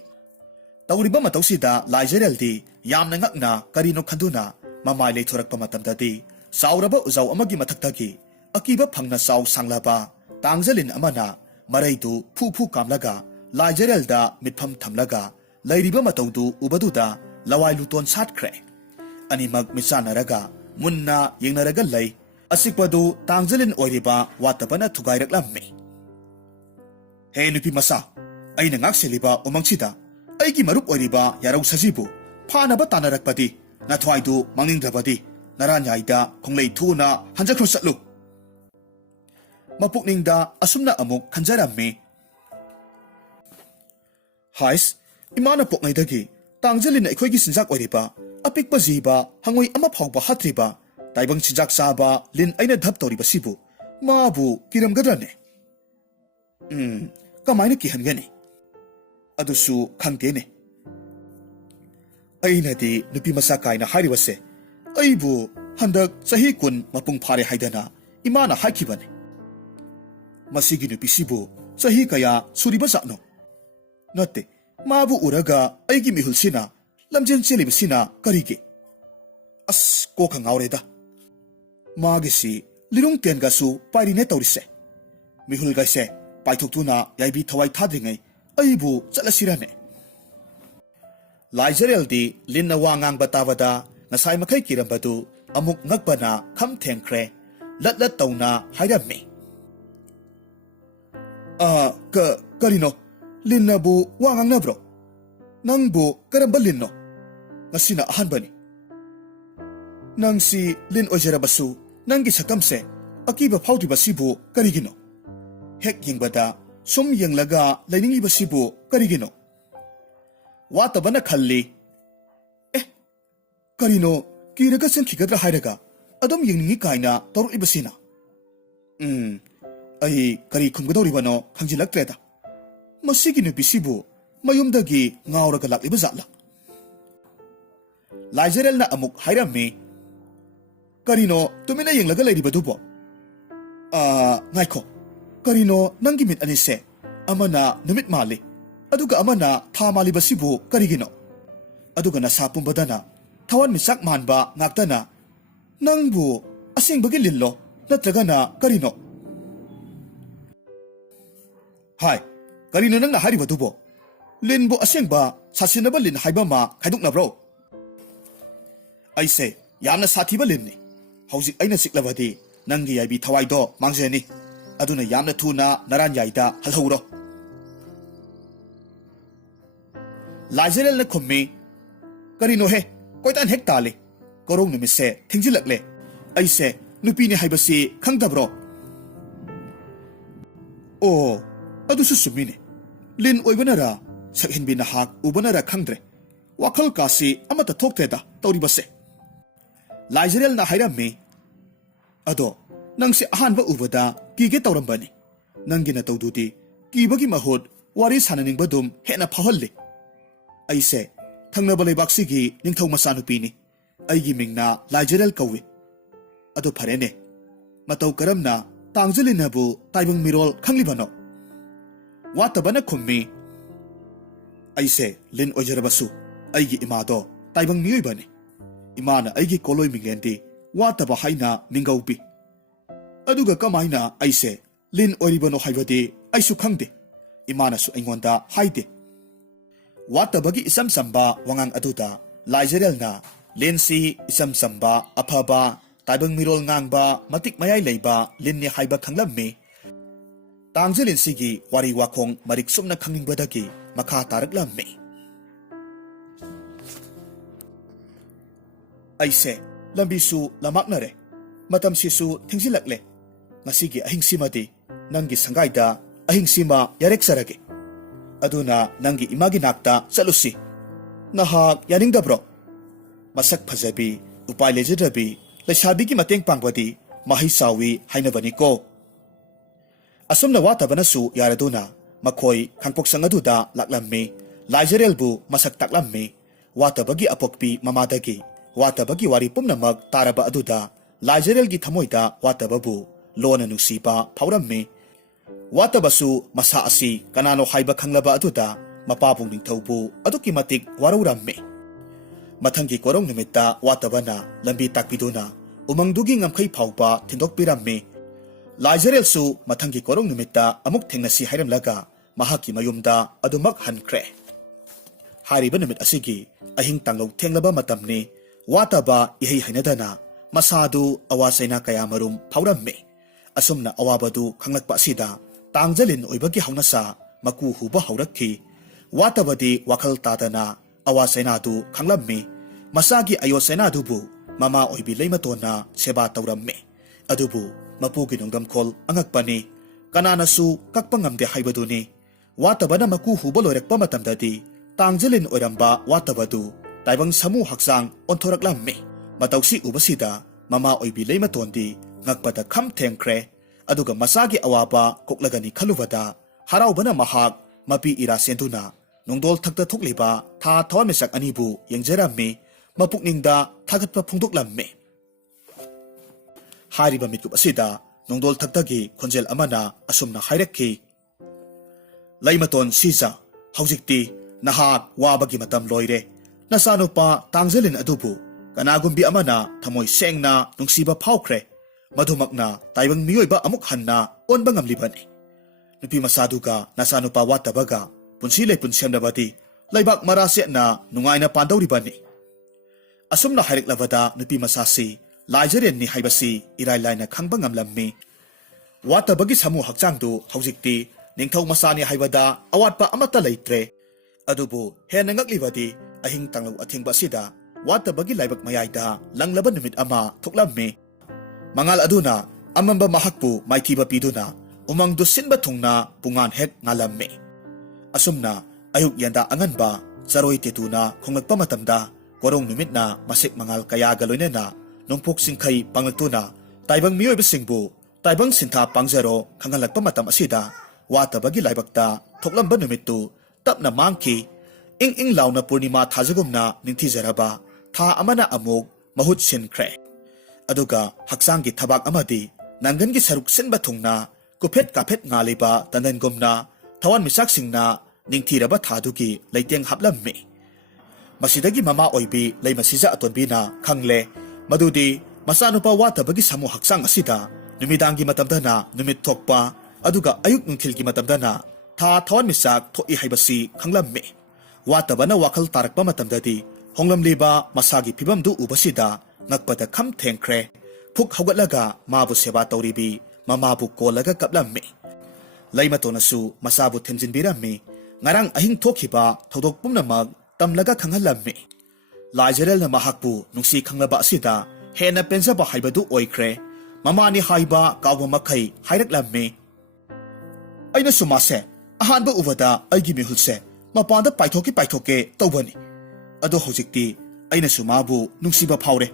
tawriba matawsida laijareldi yamna ngakna karino khanduna mamai leithorakpa matamdadi sauraba uzau amagi mathaktagi akiba phangna saw sanglaba tangjalin amana maraidu phu kamlaga laijarelda mitpham thamlaga lairiba matawdu ubaduda lawai luton satkre animag misanaraga munna yengnaraga lay asikpadu tangjalin oiriba watabana thugairaklammi he nupi masa ꯑꯩꯅ ꯉꯥꯛꯁꯦꯜꯂꯤꯕ ꯎꯃꯪꯁꯤꯗ ꯑꯩꯒꯤ ꯃꯔꯨꯞ ꯑꯣꯏꯔꯤꯕ ꯌꯥꯔꯧ ꯁꯖꯤꯕꯨ ꯐꯥꯅꯕ ꯇꯥꯟꯅꯔꯛꯄꯗꯤ ꯅꯊ꯭ꯋꯥꯏꯗꯨ ꯃꯥꯡꯅꯤꯡꯗ꯭ꯔꯕꯗꯤ ꯅꯔꯥꯟꯌꯥꯏꯗ ꯈꯣꯡꯂꯩ ꯊꯨꯅ ꯍꯟꯖꯈ꯭ꯔꯣ ꯆꯠꯂꯨ ꯃꯄꯨꯛꯅꯤꯡꯗ ꯑꯁꯨꯝꯅ ꯑꯃꯨꯛ ꯈꯟꯖꯔꯝꯃꯤ ꯍꯥꯏꯁ ꯏꯃꯥꯅ ꯄꯣꯛꯉꯩꯗꯒꯤ ꯇꯥꯡꯖꯂꯤꯟ ꯑꯩꯈꯣꯏꯒꯤ ꯆꯤꯟꯖꯥꯛ ꯑꯣꯏꯔꯤꯕ ꯑꯄꯤꯛꯄ ꯖꯤꯕ ꯍꯪꯉꯣꯏ ꯑꯃ ꯐꯥꯎꯕ ꯍꯥꯠꯇ꯭ꯔꯤꯕ ꯇꯥꯏꯕꯪ ꯆꯤꯟꯖꯥꯛ ꯆꯥꯕ ꯂꯤꯟ ꯑꯩꯅ ꯙꯞ ꯇꯧꯔꯤꯕꯁꯤꯕꯨ ꯃꯥꯕꯨ ꯀꯤꯔꯝꯒꯗ꯭ꯔꯅꯦ ꯀꯃꯥꯏꯅ ꯀꯤꯍꯟꯒꯅꯤ ꯑꯗꯨꯁꯨ ꯈꯪꯗꯦꯅꯦ ꯑꯩꯅꯗꯤ ꯅꯨꯄꯤ ꯃꯆꯥ ꯀꯥꯏꯅ ꯍꯥꯏꯔꯤꯕꯁꯦ ꯑꯩꯕꯨ ꯍꯟꯗꯛ ꯆꯍꯤ 10 ꯃꯄꯨꯡ ꯐꯥꯔꯦ ꯍꯥꯏꯗꯅ ꯏꯃꯥꯅ ꯍꯥꯏꯈꯤꯕꯅꯤ ꯃꯁꯤꯒꯤ ꯅꯨꯄꯤꯁꯤꯕꯨ ꯆꯍꯤ ꯀꯌꯥ ꯁꯨꯔꯤꯕ ꯖꯥꯠꯅꯣ ꯅꯠꯇꯦ ꯃꯥꯕꯨ ꯎꯔꯒ ꯑꯩꯒꯤ ꯃꯤꯍꯨꯜꯁꯤꯅ ꯂꯝꯖꯦꯟ ꯆꯦꯜꯂꯤꯕꯁꯤꯅ ꯀꯔꯤꯒꯤ ꯑꯁ ꯀꯣꯛꯀ ꯉꯥꯎꯔꯦꯗ ꯃꯥꯒꯤꯁꯤ ꯂꯤꯔꯨꯡ ꯇꯦꯟꯒꯁꯨ ꯄꯥꯏꯔꯤꯅꯦ ꯇꯧꯔꯤꯁꯦ ꯃꯤꯍꯨꯜꯒꯩꯁꯦ ꯄꯥꯏꯊꯣꯛꯇꯨꯅ ꯌꯥꯏꯕꯤ ꯊꯋꯥꯏ ꯊꯥꯗ꯭ꯔꯤꯉꯩ ꯑꯩꯕꯨ ꯆꯠꯂꯁꯤꯔꯅꯦ ꯂꯥꯏꯖꯔꯦꯜꯗꯤ ꯂꯤꯟꯅ ꯋꯥ ꯉꯥꯡꯕ ꯇꯥꯕꯗ ꯉꯁꯥꯏ ꯃꯈꯩ ꯀꯤꯔꯝꯕꯗꯨ ꯑꯃꯨꯛ ꯉꯛꯄꯅ ꯈꯝ ꯊꯦꯡꯈ꯭ꯔꯦ ꯂꯠ ꯂꯠ ꯇꯧꯅ ꯍꯥꯏꯔꯝꯃꯤ ꯀꯔꯤꯅꯣ ꯂꯤꯟꯅꯕꯨ ꯋꯥ ꯉꯥꯡꯅꯕ꯭ꯔꯣ ꯅꯪꯕꯨ ꯀꯔꯝꯕ ꯂꯤꯟꯅꯣ ꯉꯁꯤꯅ ꯑꯍꯥꯟꯕꯅꯤ ꯅꯪꯁꯤ ꯂꯤꯟ ꯑꯣꯏꯖꯔꯕꯁꯨ ꯅꯪꯒꯤ ꯁꯛꯇꯝꯁꯦ ꯑꯀꯤꯕ ꯐꯥꯎꯗ꯭ꯔꯤꯕꯁꯤꯕꯨ ꯀꯔꯤꯒꯤꯅꯣ ꯍꯦꯛ ꯌꯦꯡꯕꯗ ꯁꯨꯝ ꯌꯦꯡꯂꯒ ꯂꯩꯅꯤꯡꯂꯤꯕꯁꯤꯕꯨ ꯀꯔꯤꯒꯤꯅꯣ ꯋꯥꯇꯕꯅ ꯈꯜꯂꯤ ꯀꯔꯤꯅꯣ ꯀꯤꯔꯒ ꯆꯦꯟꯈꯤꯒꯗ꯭ꯔꯥ ꯍꯥꯏꯔꯒ ꯑꯗꯨꯝ ꯌꯦꯡꯅꯤꯡꯉꯤ ꯀꯥꯏꯅ ꯇꯧꯔꯛꯏꯕꯁꯤꯅ ꯑꯩ ꯀꯔꯤ ꯈꯨꯝꯒꯗꯧꯔꯤꯕꯅꯣ ꯈꯪꯖꯤꯜꯂꯛꯇ꯭ꯔꯦꯗ ꯃꯁꯤꯒꯤ ꯅꯨꯄꯤꯁꯤꯕꯨ ꯃꯌꯨꯝꯗꯒꯤ ꯉꯥꯎꯔꯒ ꯂꯥꯛꯂꯤꯕ ꯖꯥꯠꯂꯥ ꯂꯥꯏꯖꯔꯦꯜꯅ ꯑꯃꯨꯛ ꯍꯥꯏꯔꯝꯃꯤ ꯀꯔꯤꯅꯣ ꯇꯨꯃꯤꯟꯅ ꯌꯦꯡꯂꯒ ꯂꯩꯔꯤꯕꯗꯨꯕꯣ ꯉꯥꯏꯈꯣ ꯀꯔꯤꯅꯣ ꯅꯪꯒꯤ ꯃꯤꯠ ꯑꯅꯤꯁꯦ ꯑꯃꯅ ꯅꯨꯃꯤꯠ ꯃꯥꯜꯂꯤ ꯑꯗꯨꯒ ꯑꯃꯅ ꯊꯥ ꯃꯥꯜꯂꯤꯕꯁꯤꯕꯨ ꯀꯔꯤꯒꯤꯅꯣ ꯑꯗꯨꯒ ꯅꯁꯥ ꯄꯨꯝꯕꯗꯅ ꯊꯋꯥꯟꯃꯤꯆꯥꯛ ꯃꯥꯟꯕ ꯉꯥꯛꯇꯅ ꯅꯪꯕꯨ ꯑꯁꯦꯡꯕꯒꯤ ꯂꯤꯟꯂꯣ ꯅꯠꯇ꯭ꯔꯒꯅ ꯀꯔꯤꯅꯣ ꯍꯥꯏ ꯀꯔꯤꯅꯣ ꯅꯪꯅ ꯍꯥꯏꯔꯤꯕꯗꯨꯕꯣ ꯂꯤꯟꯕꯨ ꯑꯁꯦꯡꯕ ꯁꯥꯁꯤꯟꯅꯕ ꯂꯤꯟ ꯍꯥꯏꯕ ꯑꯃ ꯈꯥꯏꯗꯣꯛꯅꯕ꯭ꯔꯣ ꯑꯩꯁꯦ ꯌꯥꯝꯅ ꯁꯥꯊꯤꯕ ꯂꯤꯟꯅꯤ ꯍꯧꯖꯤꯛ ꯑꯩꯅ ꯆꯤꯛꯂꯕꯗꯤ ꯅꯪꯒꯤ ꯌꯥꯏꯕꯤ ꯊꯋꯥꯏꯗꯣ ꯃꯥꯡꯖꯅꯤ ꯑꯗꯨꯅ ꯌꯥꯝꯅ ꯊꯨꯅ ꯅꯔꯥꯟꯌꯥꯏꯗ ꯍꯜꯍꯧꯔꯣ ꯂꯥꯏꯖꯔꯦꯜꯅ ꯈꯨꯝꯃꯤ ꯀꯔꯤꯅꯣꯍꯦ ꯀꯣꯏꯇꯥꯟ ꯍꯦꯛ ꯇꯥꯜꯂꯤ ꯀꯣꯔꯧ ꯅꯨꯃꯤꯠꯁꯦ ꯊꯦꯡꯖꯤꯜꯂꯛꯂꯦ ꯑꯩꯁꯦ ꯅꯨꯄꯤꯅꯤ ꯍꯥꯏꯕꯁꯤ ꯈꯪꯗꯕ꯭ꯔꯣ ꯑꯣ ꯑꯗꯨꯁꯨ ꯆꯨꯝꯃꯤꯅꯦ ꯂꯤꯟ ꯑꯣꯏꯕꯅꯔ ꯁꯛꯍꯦꯟꯕꯤ ꯅꯍꯥꯛ ꯎꯕꯅꯔ ꯈꯪꯗ꯭ꯔꯦ ꯋꯥꯈꯜ ꯀꯥꯁꯤ ꯑꯃꯠꯇ ꯊꯣꯛꯇ꯭ꯔꯦꯗ ꯇꯧꯔꯤꯕꯁꯦ ꯂꯥꯏꯖꯔꯦꯜꯅ ꯍꯥꯏꯔꯝꯃꯤ ꯑꯗꯣ ꯅꯪꯁꯦ ꯑꯍꯥꯟꯕ ꯎꯕꯗ ꯀꯤꯒꯦ ꯇꯧꯔꯝꯕꯅꯤ ꯅꯪꯒꯤ ꯅꯇꯧꯗꯨꯗꯤ ꯀꯤꯕꯒꯤ ꯃꯍꯨꯠ ꯋꯥꯔꯤ ꯁꯥꯟꯅꯅꯤꯡꯕꯗꯨꯝ ꯍꯦꯟꯅ ꯐꯥꯎꯍꯜꯂꯤ ꯑꯩꯁꯦ ꯊꯪꯅꯕ ꯂꯩꯕꯥꯛꯁꯤꯒꯤ ꯅꯤꯡꯊꯧ ꯃꯆꯥꯅꯨꯄꯤꯅꯤ ꯑꯩꯒꯤ ꯃꯤꯡꯅ ꯂꯥꯏꯖꯔꯦꯜ ꯀꯧꯏ ꯑꯗꯨ ꯐꯔꯦꯅꯦ ꯃꯇꯧ ꯀꯔꯝꯅ ꯇꯥꯡꯖꯂꯤꯟꯅꯕꯨ ꯇꯥꯏꯕꯪ ꯃꯤꯔꯣꯜ ꯈꯪꯂꯤꯕꯅꯣ ꯋꯥꯇꯕꯅ ꯈꯨꯝꯃꯤ ꯑꯩꯁꯦ ꯂꯤꯟ ꯑꯣꯏꯖꯔꯕꯁꯨ ꯑꯩꯒꯤ ꯏꯃꯥꯗꯣ ꯇꯥꯏꯕꯪ ꯃꯤꯑꯣꯏꯕꯅꯤ ꯏꯃꯥꯅ ꯑꯩꯒꯤ ꯀꯣꯂꯣꯏ ꯃꯤꯡꯂꯦꯟꯗꯤ ꯋꯥꯇꯕ ꯍꯥꯏꯅ ꯃꯤꯡꯒꯧꯕꯤ ꯑꯗꯨꯒ ꯀꯃꯥꯏꯅ ꯑꯩꯁꯦ ꯂꯤꯟ ꯑꯣꯏꯔꯤꯕꯅꯣ ꯍꯥꯏꯕꯗꯤ ꯑꯩꯁꯨ ꯈꯪꯗꯦ ꯏꯃꯥꯅꯁꯨ ꯑꯩꯉꯣꯟꯗ ꯍꯥꯏꯗꯦ ꯋꯥꯇꯕꯒꯤ ꯏꯆꯝ ꯆꯝꯕ ꯋꯥꯉꯥꯡ ꯑꯗꯨꯗ ꯂꯥꯏꯖꯔꯦꯜꯅ ꯂꯤꯟꯁꯤ ꯏꯆꯝ ꯆꯝꯕ ꯑꯐꯕ ꯇꯥꯏꯕꯪ ꯃꯤꯔꯣꯜ ꯉꯥꯡꯕ ꯃꯇꯤꯛ ꯃꯌꯥꯏ ꯂꯩꯕ ꯂꯤꯟꯅꯤ ꯍꯥꯏꯕ ꯈꯪꯂꯝꯃꯤ ꯇꯥꯡꯖꯂꯤꯟꯁꯤꯒꯤ ꯋꯥꯔꯤ ꯋꯥꯈꯣꯡ ꯃꯔꯤꯛ ꯆꯨꯝꯅ ꯈꯪꯅꯤꯡꯕꯗꯒꯤ ꯃꯈꯥ ꯇꯥꯔꯛꯂꯝꯃꯤ ꯑꯩꯁꯦ ꯂꯝꯕꯤꯁꯨ ꯂꯝꯃꯥꯛꯅꯔꯦ ꯃꯇꯝꯁꯤꯁꯨ ꯊꯦꯡꯖꯤꯜꯂꯛꯂꯦ ꯉꯁꯤꯒꯤ ꯑꯍꯤꯡꯁꯤꯃꯗꯤ ꯅꯪꯒꯤ ꯁꯪꯒꯥꯏꯗ ꯑꯍꯤꯡꯁꯤꯃ ꯌꯥꯔꯦꯛꯆꯔꯒꯦ ꯑꯗꯨꯅ ꯅꯪꯒꯤ ꯏꯃꯥꯒꯤ ꯅꯥꯛꯇ ꯆꯠꯂꯨꯁꯤ ꯅꯍꯥꯛ ꯌꯥꯅꯤꯡꯗꯕ꯭ꯔꯣ ꯃꯁꯛ ꯐꯖꯕꯤ ꯎꯄꯥꯏ ꯂꯩꯖꯗ꯭ꯔꯕꯤ ꯂꯩꯁꯥꯕꯤꯒꯤ ꯃꯇꯦꯡ ꯄꯥꯡꯕꯗꯤ ꯃꯍꯩ ꯆꯥꯎꯏ ꯍꯥꯏꯅꯕꯅꯤꯀꯣ ꯑꯁꯨꯝꯅ ꯋꯥꯇꯕꯅꯁꯨ ꯌꯥꯔꯗꯨꯅ ꯃꯈꯣꯏ ꯈꯥꯡꯄꯣꯛꯁꯪ ꯑꯗꯨꯗ ꯂꯥꯛꯂꯝꯃꯤ ꯂꯥꯏꯖꯔꯦꯜꯕꯨ ꯃꯁꯛ ꯇꯥꯛꯂꯝꯃꯤ ꯋꯥꯇꯕꯒꯤ ꯑꯄꯣꯛꯄꯤ ꯃꯃꯥꯗꯒꯤ ꯋꯥꯇꯕꯒꯤ ꯋꯥꯔꯤ ꯄꯨꯝꯅꯃꯛ ꯇꯥꯔꯕ ꯑꯗꯨꯗ ꯂꯥꯏꯖꯔꯦꯜꯒꯤ ꯊꯃꯣꯏꯗ ꯋꯥꯇꯕꯕꯨ ꯂꯣꯟꯅ ꯅꯨꯡꯁꯤꯕ ꯐꯥꯎꯔꯝꯃꯤ ꯋꯥꯇꯕꯁꯨ ꯃꯁꯥ ꯑꯁꯤ ꯀꯅꯥꯅꯣ ꯍꯥꯏꯕ ꯈꯪꯂꯕ ꯑꯗꯨꯗ ꯃꯄꯥꯕꯨꯡ ꯅꯤꯡꯊꯧꯕꯨ ꯑꯗꯨꯛꯀꯤ ꯃꯇꯤꯛ ꯋꯥꯔꯧꯔꯝꯃꯤ ꯃꯊꯪꯒꯤ ꯀꯣꯔꯧ ꯅꯨꯃꯤꯠꯇ ꯋꯥꯇꯕꯅ ꯂꯝꯕꯤ ꯇꯥꯛꯄꯤꯗꯨꯅ ꯎꯃꯪꯗꯨꯒꯤ ꯉꯝꯈꯩ ꯐꯥꯎꯕ ꯊꯤꯟꯗꯣꯛꯄꯤꯔꯝꯃꯤ ꯂꯥꯏꯖꯔꯦꯜꯁꯨ ꯃꯊꯪꯒꯤ ꯀꯣꯔꯧ ꯅꯨꯃꯤꯠꯇ ꯑꯃꯨꯛ ꯊꯦꯡꯅꯁꯤ ꯍꯥꯏꯔꯝꯂꯒ ꯃꯍꯥꯛꯀꯤ ꯃꯌꯨꯝꯗ ꯑꯗꯨꯃꯛ ꯍꯟꯈ꯭ꯔꯦ ꯍꯥꯏꯔꯤꯕ ꯅꯨꯃꯤꯠ ꯑꯁꯤꯒꯤ ꯑꯍꯤꯡ ꯇꯥꯡꯂꯧ ꯊꯦꯡꯂꯕ ꯃꯇꯝꯅꯤ ꯋꯥꯇꯕ ꯏꯍꯩ ꯍꯩꯅꯗꯅ ꯃꯁꯥꯗꯨ ꯑꯋꯥ ꯆꯩꯅꯥ ꯀꯌꯥꯃꯔꯨꯝ ꯐꯥꯎꯔꯝꯃꯤ ꯑꯁꯨꯝꯅ ꯑꯋꯥꯕꯗꯨ ꯈꯪꯂꯛꯄ ꯑꯁꯤꯗ ꯇꯥꯡꯖꯂꯤꯟ ꯑꯣꯏꯕꯒꯤ ꯍꯧꯅꯁꯥ maku huba haurakhi watabadi wakhal tadana awa sainadu khanglammi masagi ayo sainadu bu mama oibi leimatona seba tawramme adubu mapugi nongdam khol angakpani kananasu kakpangamde haibaduni watabana maku huba loirakpa matamdadi tangjelin oiramba watabadu taibang samu haksang onthoraklammi matausi ubasida mama oibi leimatondi ngakpada kham thengkre aduga masagi awaba koklagani khalubada haraubana mahak mapi ira senduna nongdol thakta thokliba tha thawamisak anibu yengjarammi mapukningda thagatpa phungdoklammi hariba mikup asida nongdol thaktagi khonjel amana asumna hairakhi laimaton sisa haujikti nahak wabagi matam loire nasanupa tangjelin adubu kanagumbi amana thamoi sengna nungsiba phawkhre madhumakna taibang miyoiba amuk hanna onba ngamlibani nupi masaduga nasanupa watabaga punsi lei punsemnabadi laibak marase na nungaina pandawribani asumna hairik lavada nupi masasi laijaren ni haibasi irai laina khangba ngamlammi watabagi samu hakchangdu haujikti ningthau masani haibada awatpa amata leitre adubu hena ngaklibadi ahing tanglu athingba sida watabagi laibak mayaida langlaba numit ama thoklammi mangal aduna amamba mahakpu maithiba piduna umang dusinba thungna pungan hek ngalammi asumna ayuk yanda anganba zaroi tetuna khonglakpa matamda korong numit na masik mangal kaya galoinena nongpok singkhai pangltuna taibang miyoiba singbu taibang sintha pangjaro khangalakpa matam asida watabagi laibakta thoklamba numittu tapna mangki ing launa purnima thajagumna ningthijaraba tha amana amuk mahut sinkhre aduga haksangi thabak amadi nangangi saruk sinba thungna kuphet kaphet ngaliba tandangomna thawan misak singna ningthiraba thadugi leiteng haplammi masidagi mama oibi leimasija atonbina khangle madudi masanupa watabagi samu haksang asida numidangi matamdana numit thokpa aduga ayuk nungthilgi matamdana tha thawan misak thoi haibasi khanglammi watabana wakhal tarakpa matamdadi honglamliba masagi phibamdu ubasida ngakpada kham thengkhre phuk haugatlaga mabu seba tawribi mamabu kolaga kaplammi leimatonasu masabu themjinbirammi ngarang ahing thokhiba thodok pumnamak tamlaga khanghallammi laijarelna mahakpu nungsi khanglaba asida hena penjaba haibadu oikhre mamani haiba kawba makhai hairaklammi aina sumase ahanba ubada aigi mihulse mapanda paithoke tawbani ado hojikti aina sumabu nungsiba phawre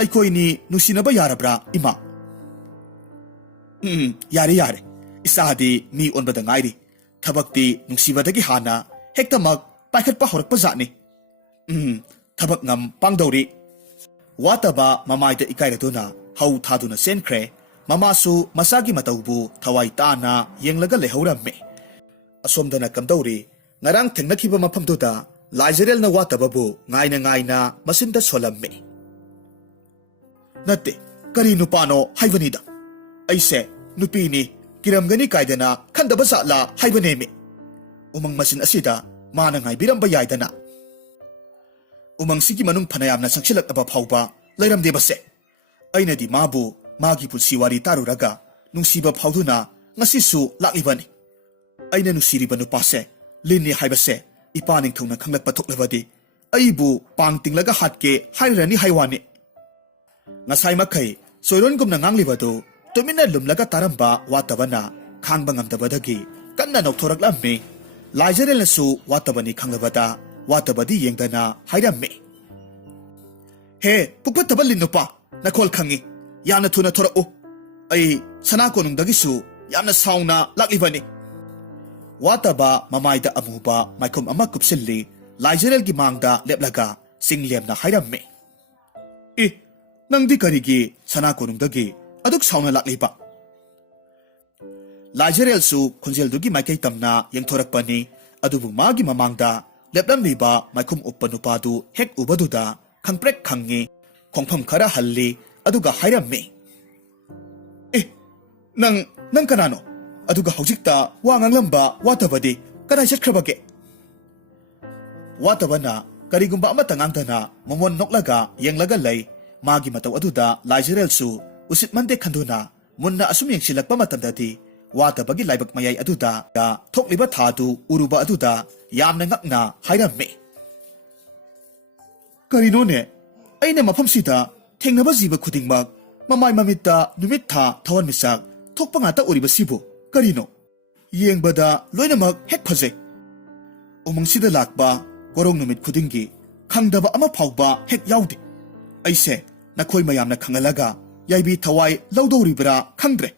aikoini nungsinaba yarabra ima yare isadi mi onbada ngairi thabakti nungsibadagi hana hektamak paikhatpa horakpa jatni thabak ngam pangdawri wataba mamaida ikairaduna hau thaduna senkhre mamasu masagi mataubu thawai tana yenglaga lehauramme asomdana kamdawri ngarang thengnakiba maphamduda laijarelna watababu ngaina masinda solamme natte kari nupano haibanida aise nupini kiramgani kaidana khandaba satla haibanemi umang masin asida mana ngaibiramba yaidana umang sigi manung phanayamna sangsilakaba phawba leiramde base ainadi mabu magi pulsi wari taruraga nungsiba phawduna ngasisu laklibani aina nusiriba nupase linni haibase ipaning thongna khanglakpa thoklabadi aibu pangtinglaga hatke hairani haiwani ngasai makai soirongumna nganglibadu tumina lumlaga taramba watabana khangba ngamdabadagi kanna nokthoraglammi laijarelnasu watabani khanglabada watabadi yengdana hairammi he pukpatabal nupa nakhol khangi yamna thuna thorau ai sanakonungdagisu yamna sauna laklibani wataba mamaida amuba maikum ama kupsilli laijarelgi mangda leplaga singlemna hairammi nangdi karigi sanakonungdagi aduk sauna lakliba laijarel su khonjeldugi maikai tamna yengthorakpani adubu magi mamangda leplamliba maikum uppanupadu hek ubaduda khangprek khangi khongpham khara halli aduga hairammi nang kanano aduga hojikta wa nganglamba watabadi kanai chatkrabage watabana karigumba amata ngangdana momon noklaga yenglaga lei magi mataw aduda laijarel su usit mande khanduna munna asum yengsilakpa matamdadi ꯋꯥꯇꯕꯒꯤ ꯂꯥꯏꯕꯛ ꯃꯌꯥꯏ ꯑꯗꯨꯗ ꯊꯣꯛꯂꯤꯕ ꯊꯥꯗꯨ ꯎꯔꯨꯕ ꯑꯗꯨꯗ ꯌꯥꯝꯅ ꯉꯛꯅ ꯍꯥꯏꯔꯝꯃꯤ, ꯀꯔꯤꯅꯣꯅꯦ, ꯑꯩꯅ ꯃꯐꯝꯁꯤꯗ ꯊꯦꯡꯅꯕ ꯖꯤꯕ ꯈꯨꯗꯤꯡꯃꯛ ꯃꯃꯥꯏ ꯃꯃꯤꯠꯇ ꯅꯨꯃꯤꯠ ꯊꯥ ꯊꯋꯥꯟꯃꯤꯆꯥꯛ ꯊꯣꯛꯄ ꯉꯥꯛꯇ ꯎꯔꯤꯕꯁꯤꯕꯨ ꯀꯔꯤꯅꯣ? ꯌꯦꯡꯕꯗ ꯂꯣꯏꯅꯃꯛ ꯍꯦꯛ ꯐꯖꯩ꯫ ꯎꯃꯪꯁꯤꯗ ꯂꯥꯛꯄ ꯀꯣꯔꯣꯡ ꯅꯨꯃꯤꯠ ꯈꯨꯗꯤꯡꯒꯤ ꯈꯪꯗꯕ ꯑꯃ ꯐꯥꯎꯕ ꯍꯦꯛ ꯌꯥꯎꯗꯦ꯫ ꯑꯩꯁꯦ ꯅꯈꯣꯏ ꯃꯌꯥꯝꯅ ꯈꯪꯍꯜꯂꯒ ꯌꯥꯏꯕꯤ ꯊꯋꯥꯏ ꯂꯧꯗꯧꯔꯤꯕ꯭ꯔꯥ ꯈꯪꯗ꯭ꯔꯦ꯫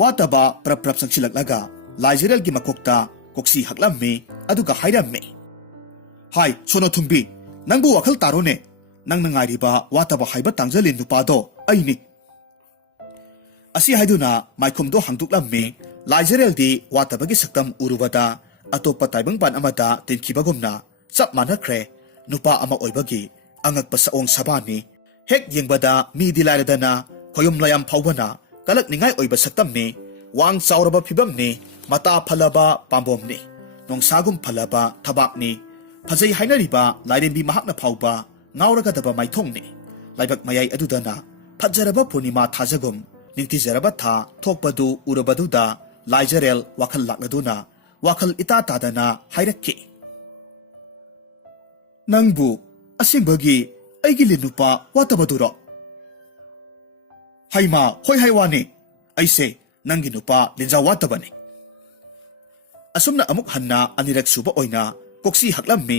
ꯋꯥꯇꯕ ꯄ꯭ꯔꯞ ꯄ꯭ꯔꯞ ꯆꯪꯁꯤꯜꯂꯛꯂꯒ ꯂꯥꯏꯖꯔꯦꯜꯒꯤ ꯃꯀꯣꯛꯇ ꯀꯣꯛꯁꯤ ꯍꯛꯂꯝꯃꯤ ꯑꯗꯨꯒ ꯍꯥꯏꯔꯝꯃꯤ, ꯍꯥꯏ ꯁꯣꯅꯣꯊꯨꯡꯕꯤ, ꯅꯪꯕꯨ ꯋꯥꯈꯜ ꯇꯥꯔꯣꯅꯦ, ꯅꯪꯅ ꯉꯥꯏꯔꯤꯕ ꯋꯥꯇꯕ ꯍꯥꯏꯕ ꯇꯥꯡꯖꯂꯤꯟ ꯅꯨꯄꯥꯗꯣ ꯑꯩꯅꯤ꯫ ꯑꯁꯤ ꯍꯥꯏꯗꯨꯅ ꯃꯥꯏꯈꯨꯝꯗꯣ ꯍꯥꯡꯗꯣꯛꯂꯝꯃꯤ꯫ ꯂꯥꯏꯖꯔꯦꯜꯗꯤ ꯋꯥꯇꯕꯒꯤ ꯁꯛꯇꯝ ꯎꯔꯨꯕꯗ ꯑꯇꯣꯞꯄ ꯇꯥꯏꯕꯪꯄꯥꯟ ꯑꯃꯗ ꯇꯤꯟꯈꯤꯕꯒꯨꯝꯅ ꯆꯞ ꯃꯥꯟꯅꯈ꯭ꯔꯦ꯫ ꯅꯨꯄꯥ ꯑꯃ ꯑꯣꯏꯕꯒꯤ ꯑꯉꯛꯄ ꯁꯑꯣꯡ ꯁꯕꯥꯅꯤ꯫ ꯍꯦꯛ ꯌꯦꯡꯕꯗ ꯃꯤꯗꯤ ꯂꯥꯏꯔꯗꯅ ꯈꯣꯌꯨꯝ ꯂꯥꯌꯥꯝ ꯐꯥꯎꯕꯅ ꯀꯂꯛꯅꯤꯡꯉꯥꯏ ꯑꯣꯏꯕ ꯁꯛꯇꯝꯅꯤ꯫ ꯋꯥꯡ ꯆꯥꯎꯔꯕ ꯐꯤꯕꯝꯅꯤ꯫ ꯃꯇꯥ ꯐꯜꯂꯕ ꯄꯥꯝꯕꯣꯝꯅꯤ꯫ ꯅꯣꯡꯁꯥꯒꯨꯝ ꯐꯜꯂꯕ ꯊꯕꯥꯛꯅꯤ꯫ ꯐꯖꯩ ꯍꯥꯏꯅꯔꯤꯕ ꯂꯥꯏꯔꯦꯝꯕꯤ ꯃꯍꯥꯛꯅ ꯐꯥꯎꯕ ꯉꯥꯎꯔꯒꯗꯕ ꯃꯥꯏꯊꯣꯡꯅꯤ꯫ ꯂꯥꯏꯕꯛ ꯃꯌꯥꯏ ꯑꯗꯨꯗꯅ ꯐꯖꯔꯕ ꯄꯨꯔꯅꯤꯃꯥ ꯊꯥꯖꯒꯨꯝ ꯅꯤꯡꯊꯤꯖꯔꯕ ꯊꯥ ꯊꯣꯛꯄꯗꯨ ꯎꯔꯕꯗꯨꯗ ꯂꯥꯏꯖꯔꯦꯜ ꯋꯥꯈꯜ ꯂꯥꯛꯂꯗꯨꯅ ꯋꯥꯈꯜ ꯏꯇꯥ ꯇꯥꯗꯅ ꯍꯥꯏꯔꯛꯈꯤ, ꯅꯪꯕꯨ ꯑꯁꯦꯡꯕꯒꯤ ꯑꯩꯒꯤ ꯂꯤꯟ ꯅꯨꯄꯥ ꯋꯥꯇꯕꯗꯨꯔꯣ? ꯍꯩꯃꯥ ꯍꯣꯏ ꯍꯩꯋꯥꯅꯤ, ꯑꯩꯁꯦ ꯅꯪꯒꯤ ꯅꯨꯄꯥ ꯂꯤꯟꯖꯥꯎ ꯋꯥꯇꯕꯅꯤ꯫ ꯑꯁꯨꯝꯅ ꯑꯃꯨꯛ ꯍꯟꯅ ꯑꯅꯤꯔꯛ ꯁꯨꯕ ꯑꯣꯏꯅ ꯀꯣꯛꯁꯤ ꯍꯛꯂꯝꯃꯤ꯫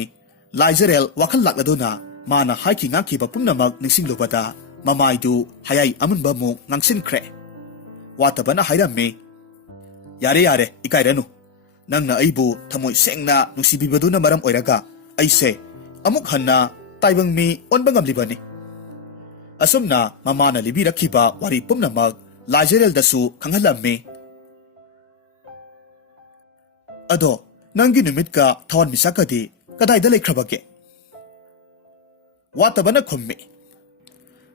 ꯂꯥꯏꯖꯔꯦꯜ ꯋꯥꯈꯜ ꯂꯥꯛꯂꯗꯨꯅ ꯃꯥꯅ ꯍꯥꯏꯈꯤ ꯉꯥꯡꯈꯤꯕ ꯄꯨꯝꯅꯃꯛ ꯅꯤꯡꯁꯤꯡꯂꯨꯕꯗ ꯃꯃꯥꯏꯗꯨ ꯍꯌꯥꯏ ꯑꯃꯨꯟꯕꯃꯨꯛ ꯉꯥꯡꯁꯤꯟꯈ꯭ꯔꯦ꯫ ꯋꯥꯇꯕꯅ ꯍꯥꯏꯔꯝꯃꯤ, ꯌꯥꯔꯦ ꯌꯥꯔꯦ, ꯏꯀꯥꯏꯔꯅꯨ꯫ ꯅꯪꯅ ꯑꯩꯕꯨ ꯊꯃꯣꯏ ꯁꯦꯡꯅ ꯅꯨꯡꯁꯤꯕꯤꯕꯗꯨꯅ ꯃꯔꯝ ꯑꯣꯏꯔꯒ ꯑꯩꯁꯦ ꯑꯃꯨꯛ ꯍꯟꯅ ꯇꯥꯏꯕꯪ ꯃꯤ ꯑꯣꯟꯕ ꯉꯝꯂꯤꯕꯅꯤ꯫ ꯑꯁꯨꯝꯅ ꯃꯃꯥꯅ ꯂꯤꯕꯤꯔꯛꯈꯤꯕ ꯋꯥꯔꯤ ꯄꯨꯝꯅꯃꯛ ꯂꯥꯏꯖꯔꯦꯜꯗꯁꯨ ꯈꯪꯍꯜꯂꯝꯃꯤ꯫ ꯑꯗꯣ ꯅꯪꯒꯤ ꯅꯨꯃꯤꯠꯀ ꯊꯋꯥꯟꯃꯤꯆꯥꯛꯀꯗꯤ ꯀꯗꯥꯏꯗ ꯂꯩꯈ꯭ꯔꯕꯒꯦ? ꯋꯥꯇꯕꯅ ꯈꯨꯝꯃꯤ,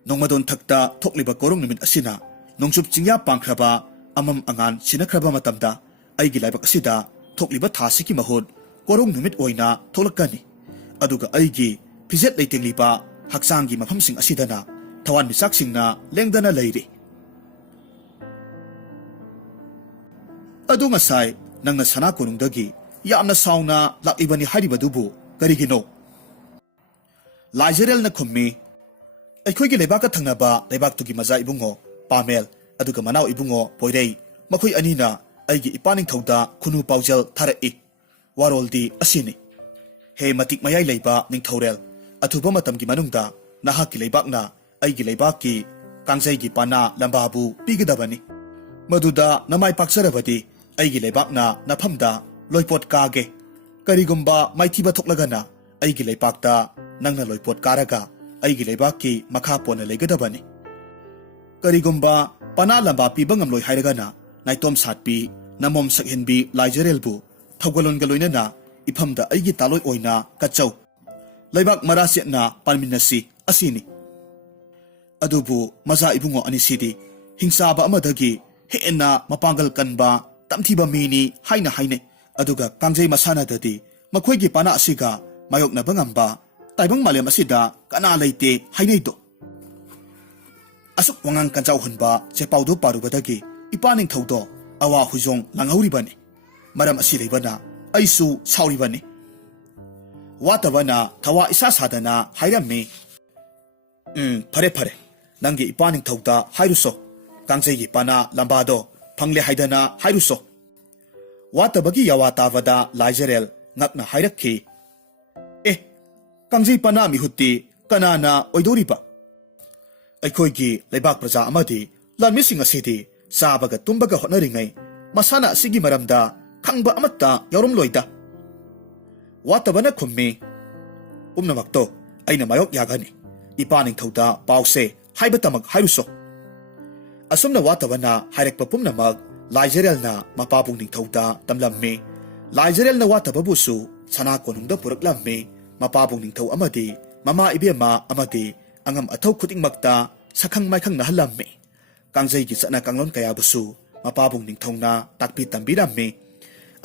ꯅꯣꯡꯃꯗꯣꯟꯊꯛꯇ ꯊꯣꯛꯂꯤꯕ ꯀꯣꯔꯣꯡ ꯅꯨꯃꯤꯠ ꯑꯁꯤꯅ ꯅꯣꯡꯆꯨꯞ ꯆꯤꯡꯌꯥ ꯄꯥꯡꯈ꯭ꯔꯕ ꯑꯃꯝ ꯑꯉꯥꯟ ꯁꯤꯟꯅꯈ꯭ꯔꯕ ꯃꯇꯝꯗ ꯑꯩꯒꯤ ꯂꯥꯏꯕꯛ ꯑꯁꯤꯗ ꯊꯣꯛꯂꯤꯕ ꯊꯥꯁꯤꯒꯤ ꯃꯍꯨꯠ ꯀꯣꯔꯣꯡ ꯅꯨꯃꯤꯠ ꯑꯣꯏꯅ ꯊꯣꯛꯂꯛꯀꯅꯤ꯫ ꯑꯗꯨꯒ ꯑꯩꯒꯤ ꯐꯤꯖꯦꯠ ꯂꯩꯇꯦꯡꯂꯤꯕ ꯍꯛꯆꯥꯡꯒꯤ ꯃꯐꯝꯁꯤꯡ ꯑꯁꯤꯗꯅ ꯊꯋꯥꯟꯃꯤꯆꯥꯛꯁꯤꯡꯅ ꯂꯦꯡꯗꯅ ꯂꯩꯔꯤ꯫ ꯑꯗꯨ ꯉꯁꯥꯏ ꯅꯪꯅ ꯁꯅꯥ ꯀꯣꯅꯨꯡꯗꯒꯤ ꯌꯥꯝꯅ ꯁꯥꯎꯅ ꯂꯥꯛꯂꯤꯕꯅꯤ ꯍꯥꯏꯔꯤꯕꯗꯨꯕꯨ ꯀꯔꯤꯒꯤꯅꯣ? ꯂꯥꯏꯖꯔꯦꯜꯅ ꯈꯨꯝꯃꯤ, ꯑꯩꯈꯣꯏꯒꯤ ꯂꯩꯕꯥꯛꯀ ꯊꯪꯅꯕ ꯂꯩꯕꯥꯛꯇꯨꯒꯤ ꯃꯆꯥ ꯏꯕꯨꯡꯉꯣ ꯄꯥꯃꯦꯜ ꯑꯗꯨꯒ ꯃꯅꯥꯎ ꯏꯕꯨꯡꯉꯣ ꯄꯣꯏꯔꯩ, ꯃꯈꯣꯏ ꯑꯅꯤꯅ ꯑꯩꯒꯤ ꯏꯄꯥꯅꯤꯡꯊꯧꯗ ꯈꯨꯅꯨ ꯄꯥꯎꯖꯦꯜ ꯊꯥꯔꯛꯏ꯫ ꯋꯥꯔꯣꯜꯗꯤ ꯑꯁꯤꯅꯤ, ꯍꯦ ꯃꯇꯤꯛ ꯃꯌꯥꯏ ꯂꯩꯕ ꯅꯤꯡꯊꯧꯔꯦꯜ, ꯑꯊꯨꯕ ꯃꯇꯝꯒꯤ ꯃꯅꯨꯡꯗ ꯅꯍꯥꯛꯀꯤ ꯂꯩꯕꯥꯛꯅ ꯑꯩꯒꯤ ꯂꯩꯕꯥꯛꯀꯤ ꯀꯥꯡꯖꯩꯒꯤ ꯄꯥꯅꯥ ꯂꯝꯕꯥꯕꯨ ꯄꯤꯒꯗꯕꯅꯤ꯫ ꯃꯗꯨꯗ ꯅꯃꯥꯏ ꯄꯥꯛꯆꯔꯕꯗꯤ ꯑꯩꯒꯤ ꯂꯩꯕꯥꯛꯅ ꯅꯐꯝꯗ ꯂꯣꯏꯄꯣꯠ ꯀꯥꯒꯦ꯫ ꯀꯔꯤꯒꯨꯝꯕ ꯃꯥꯏꯊꯤꯕ ꯊꯣꯛꯂꯒꯅ ꯑꯩꯒꯤ ꯂꯩꯕꯥꯛꯇ ꯅꯪꯅ ꯂꯣꯏꯄꯣꯠ ꯀꯥꯔꯒ ꯑꯩꯒꯤ ꯂꯩꯕꯥꯛꯀꯤ ꯃꯈꯥ ꯄꯣꯟꯅ ꯂꯩꯒꯗꯕꯅꯤ꯫ ꯀꯔꯤꯒꯨꯝꯕ ꯄꯅꯥ ꯂꯝꯕꯥ ꯄꯤꯕ ꯉꯝꯂꯣꯏ ꯍꯥꯏꯔꯒꯅ ꯅꯥꯏꯇꯣꯝ ꯁꯥꯠꯄꯤ ꯅꯃꯣꯝ ꯁꯛꯍꯦꯟꯕꯤ ꯂꯥꯏꯖꯔꯦꯜꯕꯨ ꯊꯧꯒꯜꯂꯣꯟꯒ ꯂꯣꯏꯅꯅ ꯏꯐꯝꯗ ꯑꯩꯒꯤ ꯇꯥꯂꯣꯏ ꯑꯣꯏꯅ ꯀꯠꯆꯧ꯫ ꯂꯩꯕꯥꯛ ꯃꯔꯥ ꯆꯦꯠꯅ ꯄꯥꯟꯃꯤꯟꯅꯁꯤ ꯑꯁꯤꯅꯤ꯫ ꯑꯗꯨꯕꯨ ꯃꯆꯥ ꯏꯕꯨꯡꯉꯣ ꯑꯅꯤꯁꯤꯗꯤ ꯍꯤꯡꯆꯥꯕ ꯑꯃꯗꯒꯤ ꯍꯦꯟꯅ ꯃꯄꯥꯡꯒꯜ ꯀꯟꯕ ꯇꯝꯊꯤꯕ ꯃꯤꯅꯤ ꯍꯥꯏꯅ ꯍꯥꯏꯅꯩ꯫ ꯑꯗꯨꯒ ꯀꯥꯡꯖꯩ ꯃꯁꯥꯟꯅꯗꯗꯤ ꯃꯈꯣꯏꯒꯤ ꯄꯥꯅꯥ ꯑꯁꯤꯒ ꯃꯥꯌꯣꯛꯅꯕ ꯉꯝꯕ ꯇꯥꯏꯕꯪ ꯃꯥꯂꯦꯝ ꯑꯁꯤꯗ ꯀꯅꯥ ꯂꯩꯇꯦ ꯍꯥꯏꯅꯩꯗꯣ꯫ ꯑꯁꯨꯛ ꯋꯥꯉꯥꯡ ꯀꯟꯖꯥꯎ ꯍꯨꯟꯕ ꯆꯦꯄꯥꯎꯗꯨ ꯄꯥꯔꯨꯕꯗꯒꯤ ꯏꯄꯥꯅꯤꯡꯊꯧꯗꯣ ꯑꯋꯥ ꯍꯨꯏꯖꯣꯡ ꯂꯥꯡꯍꯧꯔꯤꯕꯅꯤ꯫ ꯃꯔꯝ ꯑꯁꯤ ꯂꯩꯕꯅ ꯑꯩꯁꯨ ꯁꯥꯎꯔꯤꯕꯅꯤ꯫ ꯋꯥꯇꯕꯅ ꯊꯋꯥ ꯏꯁꯥ ꯁꯥꯗꯅ ꯍꯥꯏꯔꯝꯃꯤ, ꯐꯔꯦ ꯐꯔꯦ, ꯅꯪꯒꯤ ꯏꯄꯥꯅꯤꯡꯊꯧꯗ ꯍꯥꯏꯔꯨꯁꯣ, ꯀꯥꯡꯖꯩꯒꯤ ꯄꯥꯅꯥ ꯂꯝꯕꯥꯗꯣ ꯐꯪꯂꯦ ꯍꯥꯏꯗꯅ ꯍꯥꯏꯔꯨꯁꯣ꯫ ꯋꯥꯇꯕꯒꯤ ꯌꯥꯋꯥ ꯇꯥꯕꯗ ꯂꯥꯏꯖꯔꯦꯜ ꯉꯛꯅ ꯍꯥꯏꯔꯛꯈꯤ, ꯀꯥꯡꯖꯩ ꯄꯥꯅꯥ ꯃꯤꯍꯨꯠꯇꯤ ꯀꯅꯥꯅ ꯑꯣꯏꯗꯣꯔꯤꯕ? ꯑꯩꯈꯣꯏꯒꯤ ꯂꯩꯕꯥꯛ ꯄ꯭ꯔꯖꯥ ꯑꯃꯗꯤ ꯂꯥꯟꯃꯤꯁꯤꯡ ꯑꯁꯤꯗꯤ ꯆꯥꯕꯒ ꯇꯨꯝꯕꯒ ꯍꯣꯠꯅꯔꯤꯉꯩ ꯃꯁꯥꯟꯅ ꯑꯁꯤꯒꯤ ꯃꯔꯝꯗ ꯈꯪꯕ ꯑꯃꯠꯇ ꯌꯥꯎꯔꯝꯂꯣꯏꯗ꯫ ꯋꯥꯇꯕꯅ ꯈꯨꯝꯃꯤ, ꯄꯨꯝꯅꯃꯛꯇꯣ ꯑꯩꯅ ꯃꯥꯌꯣꯛ ꯌꯥꯒꯅꯤ꯫ ꯏꯄꯥꯅꯤꯡꯊꯧꯗ ꯄꯥꯎꯁꯦ ꯍꯥꯏꯕꯇꯃꯛ ꯍꯥꯏꯔꯨꯁꯣ꯫ ꯑꯁꯨꯝꯅ ꯋꯥꯇꯕꯅ ꯍꯥꯏꯔꯛꯄ ꯄꯨꯝꯅꯃꯛ ꯂꯥꯏꯖꯔꯦꯜꯅ ꯃꯄꯥꯕꯨꯡ ꯅꯤꯡꯊꯧꯗ ꯇꯝꯂꯝꯃꯤ꯫ ꯂꯥꯏꯖꯔꯦꯜꯅ ꯋꯥꯇꯕꯕꯨꯁꯨ ꯁꯅꯥ ꯀꯣꯅꯨꯡꯗ ꯄꯨꯔꯛꯂꯝꯃꯤ꯫ ꯃꯄꯥꯕꯨꯡ ꯅꯤꯡꯊꯧ ꯑꯃꯗꯤ ꯃꯃꯥ ꯏꯕꯦꯝꯃ ꯑꯃꯗꯤ ꯑꯉꯝ ꯑꯊꯧ ꯈꯨꯗꯤꯡꯃꯛꯇ ꯁꯛꯈꯪ ꯃꯥꯏꯈꯪꯅꯍꯜꯂꯝꯃꯤ꯫ ꯀꯥꯡꯖꯩꯒꯤ ꯆꯠꯅ ꯀꯥꯡꯂꯣꯟ ꯀꯌꯥꯕꯨꯁꯨ ꯃꯄꯥꯕꯨꯡ ꯅꯤꯡꯊꯧꯅ ꯇꯥꯛꯄꯤ ꯇꯝꯕꯤꯔꯝꯃꯤ꯫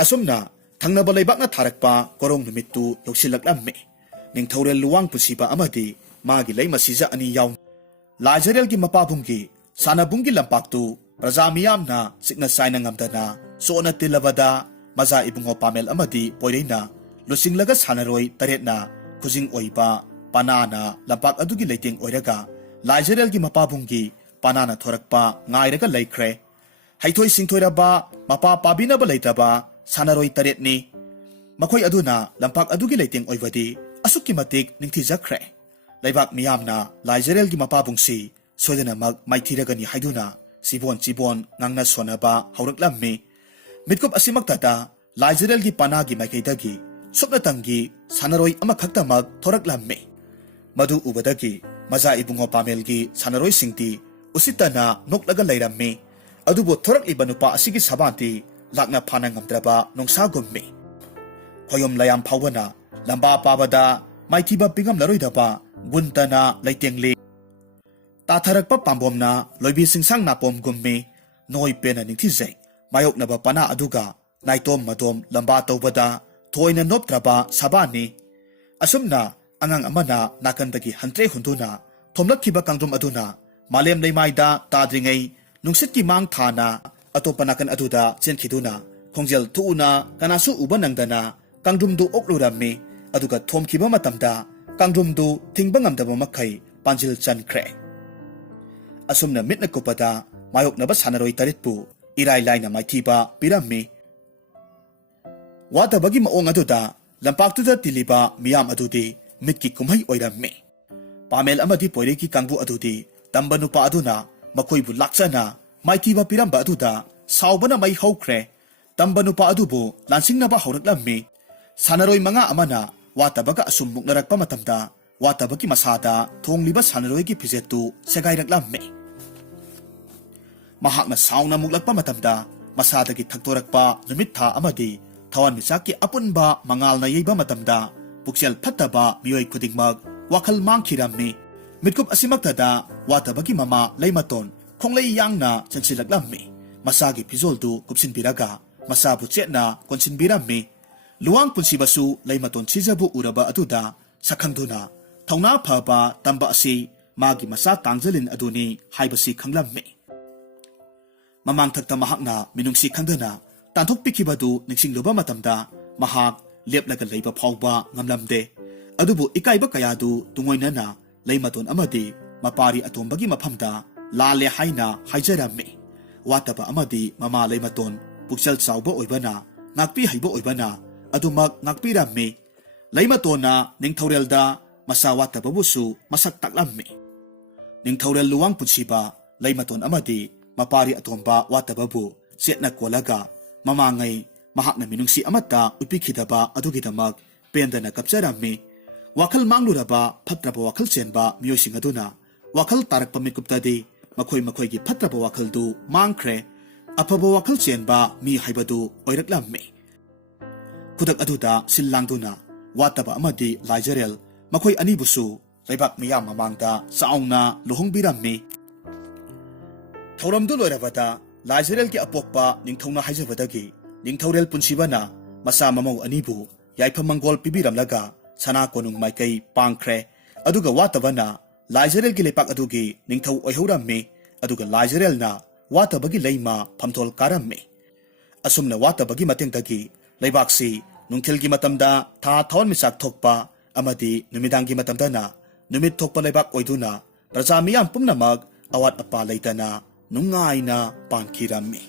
ꯑꯁꯨꯝꯅ ꯊꯪꯅꯕ ꯂꯩꯕꯥꯛꯅ ꯊꯥꯔꯛꯄ ꯀꯣꯔꯣꯡ ꯅꯨꯃꯤꯠꯇꯨ ꯌꯧꯁꯤꯜꯂꯛꯂꯝꯃꯤ꯫ ꯅꯤꯡꯊꯧꯔꯦꯜ ꯂꯨꯋꯥꯡ ꯄꯨꯟꯁꯤꯕ ꯑꯃꯗꯤ ꯃꯥꯒꯤ ꯂꯩꯃꯁꯤꯖ ꯑꯅꯤ ꯌꯥꯎꯅ ꯂꯥꯏꯖꯔꯦꯜꯒꯤ ꯃꯄꯥꯕꯨꯡꯒꯤ ꯁꯥꯟꯅꯕꯨꯡꯒꯤ ꯂꯝꯄꯥꯛꯇꯨ ประจามียามนาสิกนาไซนังงำดานาโซนติลวดามาจาอิบุงโอปาเมลอมาดีปอยนาลุสิงลักษณะรอยตระเรนาคุจิงโอยปาปานานาลำปักอดุกิเลติงโอยระกาลายเจเรลกิมาปาบุงกีปานานาทอรักปาง่ายระกาไลเครให้ถอยสิงถอยระบามาปาปาบินาบไลตระบาสานารอยตระเรนีมาคอยอดุนาลำปักอดุกิเลติงโอยวดีอสุกิมาติกนิงทิจักเครไลบักมียามนาลายเจเรลกิมาปาบุงซีสวยนามักไม่ทีระกันีให้ดูนาจีบอนงังนาสวนาบาฮารักลัมมีมิดกุบอสิมักตาตาลายเจเรลกิปานากิไม่เคยตะกีสุกนาตังกีสานารอยอมาขักตามักทอรักลัมมีมาดูอุบดกีมาจาอิบุงโอปาเมลกีสานารอยสิงตีอุสิตานานกละกันไลรัมมีอดูบททอรักอิบันุปาอสิกิสาบันตีลักนาพานังงัมตระบานงซากุมมีพยมลายามภาวนาลำบาปาบดาไม่ที่บับปิงมลารอยดาบากุนตานาไลเตียงลีตาทารักปะปามบอมนาลอยบีสิงสังนาปอมกุมมีน้อยเป็นนิที่เจมายกนาบปานาอดุกานายตอมมาตอมลำบาตบดาถอยนนบตระบาสาบานีอสมนาอังอามานานักันตะกี้ฮันเตรหุนตุนาทอมลักขีบกังรุมอดุนามาเลมในไมดาตาดริงไงนุงสิทกิมังฐานาอตปนักันอดุดาเจนขีดุนาคงเจลทูนากันาสุอุบันังดานากังรุมดูอกลูรามีอดุกะทอมขีบมาตัมดากังรุมดูทิงบังอัมดาบมักไข่ปันจิลจันเครอสมนามิดนักกบดามายกนบัสฮานารอยตริดปูอิไรไลนาไมทีบาปิรามีว่าแต่บางทีมาองอดุดาลำปากตุดติลิบามียามอดุดีมิดกิคุมให้ออยรามีปาเมลอมาดีปอยเรกิกังบูอดุดีตัมบันุปาอดุนามาคุยบุลักษณะไมทีบาปิรัมบาอดุดาสาวบนาไม่เขาเครตัมบันุปาอดุบูลันสิงนาบาเขารักลามีสานารอยมังอาอามานาว่าแต่บางอสมมุกนรักปะมาตัมดาว่าแต่บางทีมาซาดาทงลิบาสานารอยกิพิเจตุเสกายรักลามีมาหักนาสาวนามุกลักปะมาตัมดามาซาดากิทักตัวรักปะนุมิตถาอามาดีทวันมิสักกิอปุนบามังอาลนายบามาตัมดาปุกเซลพัตตาบามีไอคุดิงมักว่าขลมังขีรามีมิดกุบอสิมักตาดาว่าแต่บางทีมาไลมาตนคงเลยยังนาจันสิลักลามีมาซากิพิโซลดูกุบสินบิรากามาซาบุเจนาคอนสินบิรามีลวงปุนสิบาสูไลมาตนชิจาบุอุระบาอดุดาสักขังดูนาทองนาพาบาตัมบาสีมากิมาซาตังเจลินอดุนีไฮบาสีขังลามีมามังทักตามาหักนามินุงสีขังเดนาตันทุกปิกิบาดูนิสิงโลบามาตัมดามาหักเลียบละกันเลยบาพาวบางำลำเดอดุบุอีกายบกกายาดูตุงอยนานาเลยมาตนอมาดีมาปารีอตอมบกิมาพัมดาลาเลไฮนาไฮเจรามีว่าแต่บาอมาดีมาเลยมาตนปุกเซลสาวบ่อยบานานักปีให้บ่อยบานาอดุมักนักปีรามีเลยมาตนนานิงทาวเรลดามาสาวแต่บบุสูมาสักตักลามีนิงทาวเรลลวงปุชิบาเลยมาตนอมาดีมาปารีอตอมบาว่าแต่บบุเสียนักกวลากามาไงมาหักนามินุงสีอมตาอุปิขิดาบาอดุกิดามักเป็นแต่นักกับเจรามีวาคลมังลูระบาพัตระบวาคลเซนบามิโยสิงอดุนาวาคลตารักปมิกุปตาดีมาคุยกิพัตระบวาคลดูมังเครอภบวาคลเซนบามีไฮบดูออยรักลามีคุดักอดุดาสิลลังดูนาวาตบะอมาดีไลเจเรลมาคุยอันนี้บุสูไรบักมียามมามังดาสาวนาลุหงบิรามีทารมดูลอยระบดาไลเจเรลกิอปกปะนิงทงนาไฮเจวดากีนิงทาวเรลปุนชิบานามาสามามงอันนี้บุยายพมังกอลปิบิรัมลากาชนะกนุงไม่ไกปังเครอดุกว่าตะวันนาลายเจเรลกิเลปักอดุกีนิงทาวอโฮรามีอดุกลายเจเรลนาว่าตะบกิเลยมาพัมทอลการัมมีอสมนาว่าตะบกิมาเต็งตะกีเลยบักซีนุงเทลกิมาตัมดาท่าทอนมิสักทกปะอามาดีนุมิดังกิมาตัมดานานุมิทกปะเลยบักออยดูนาประจามียามปุ่มนามักอวัดอปาเลยตานานุงง่ายนาปานคีรามี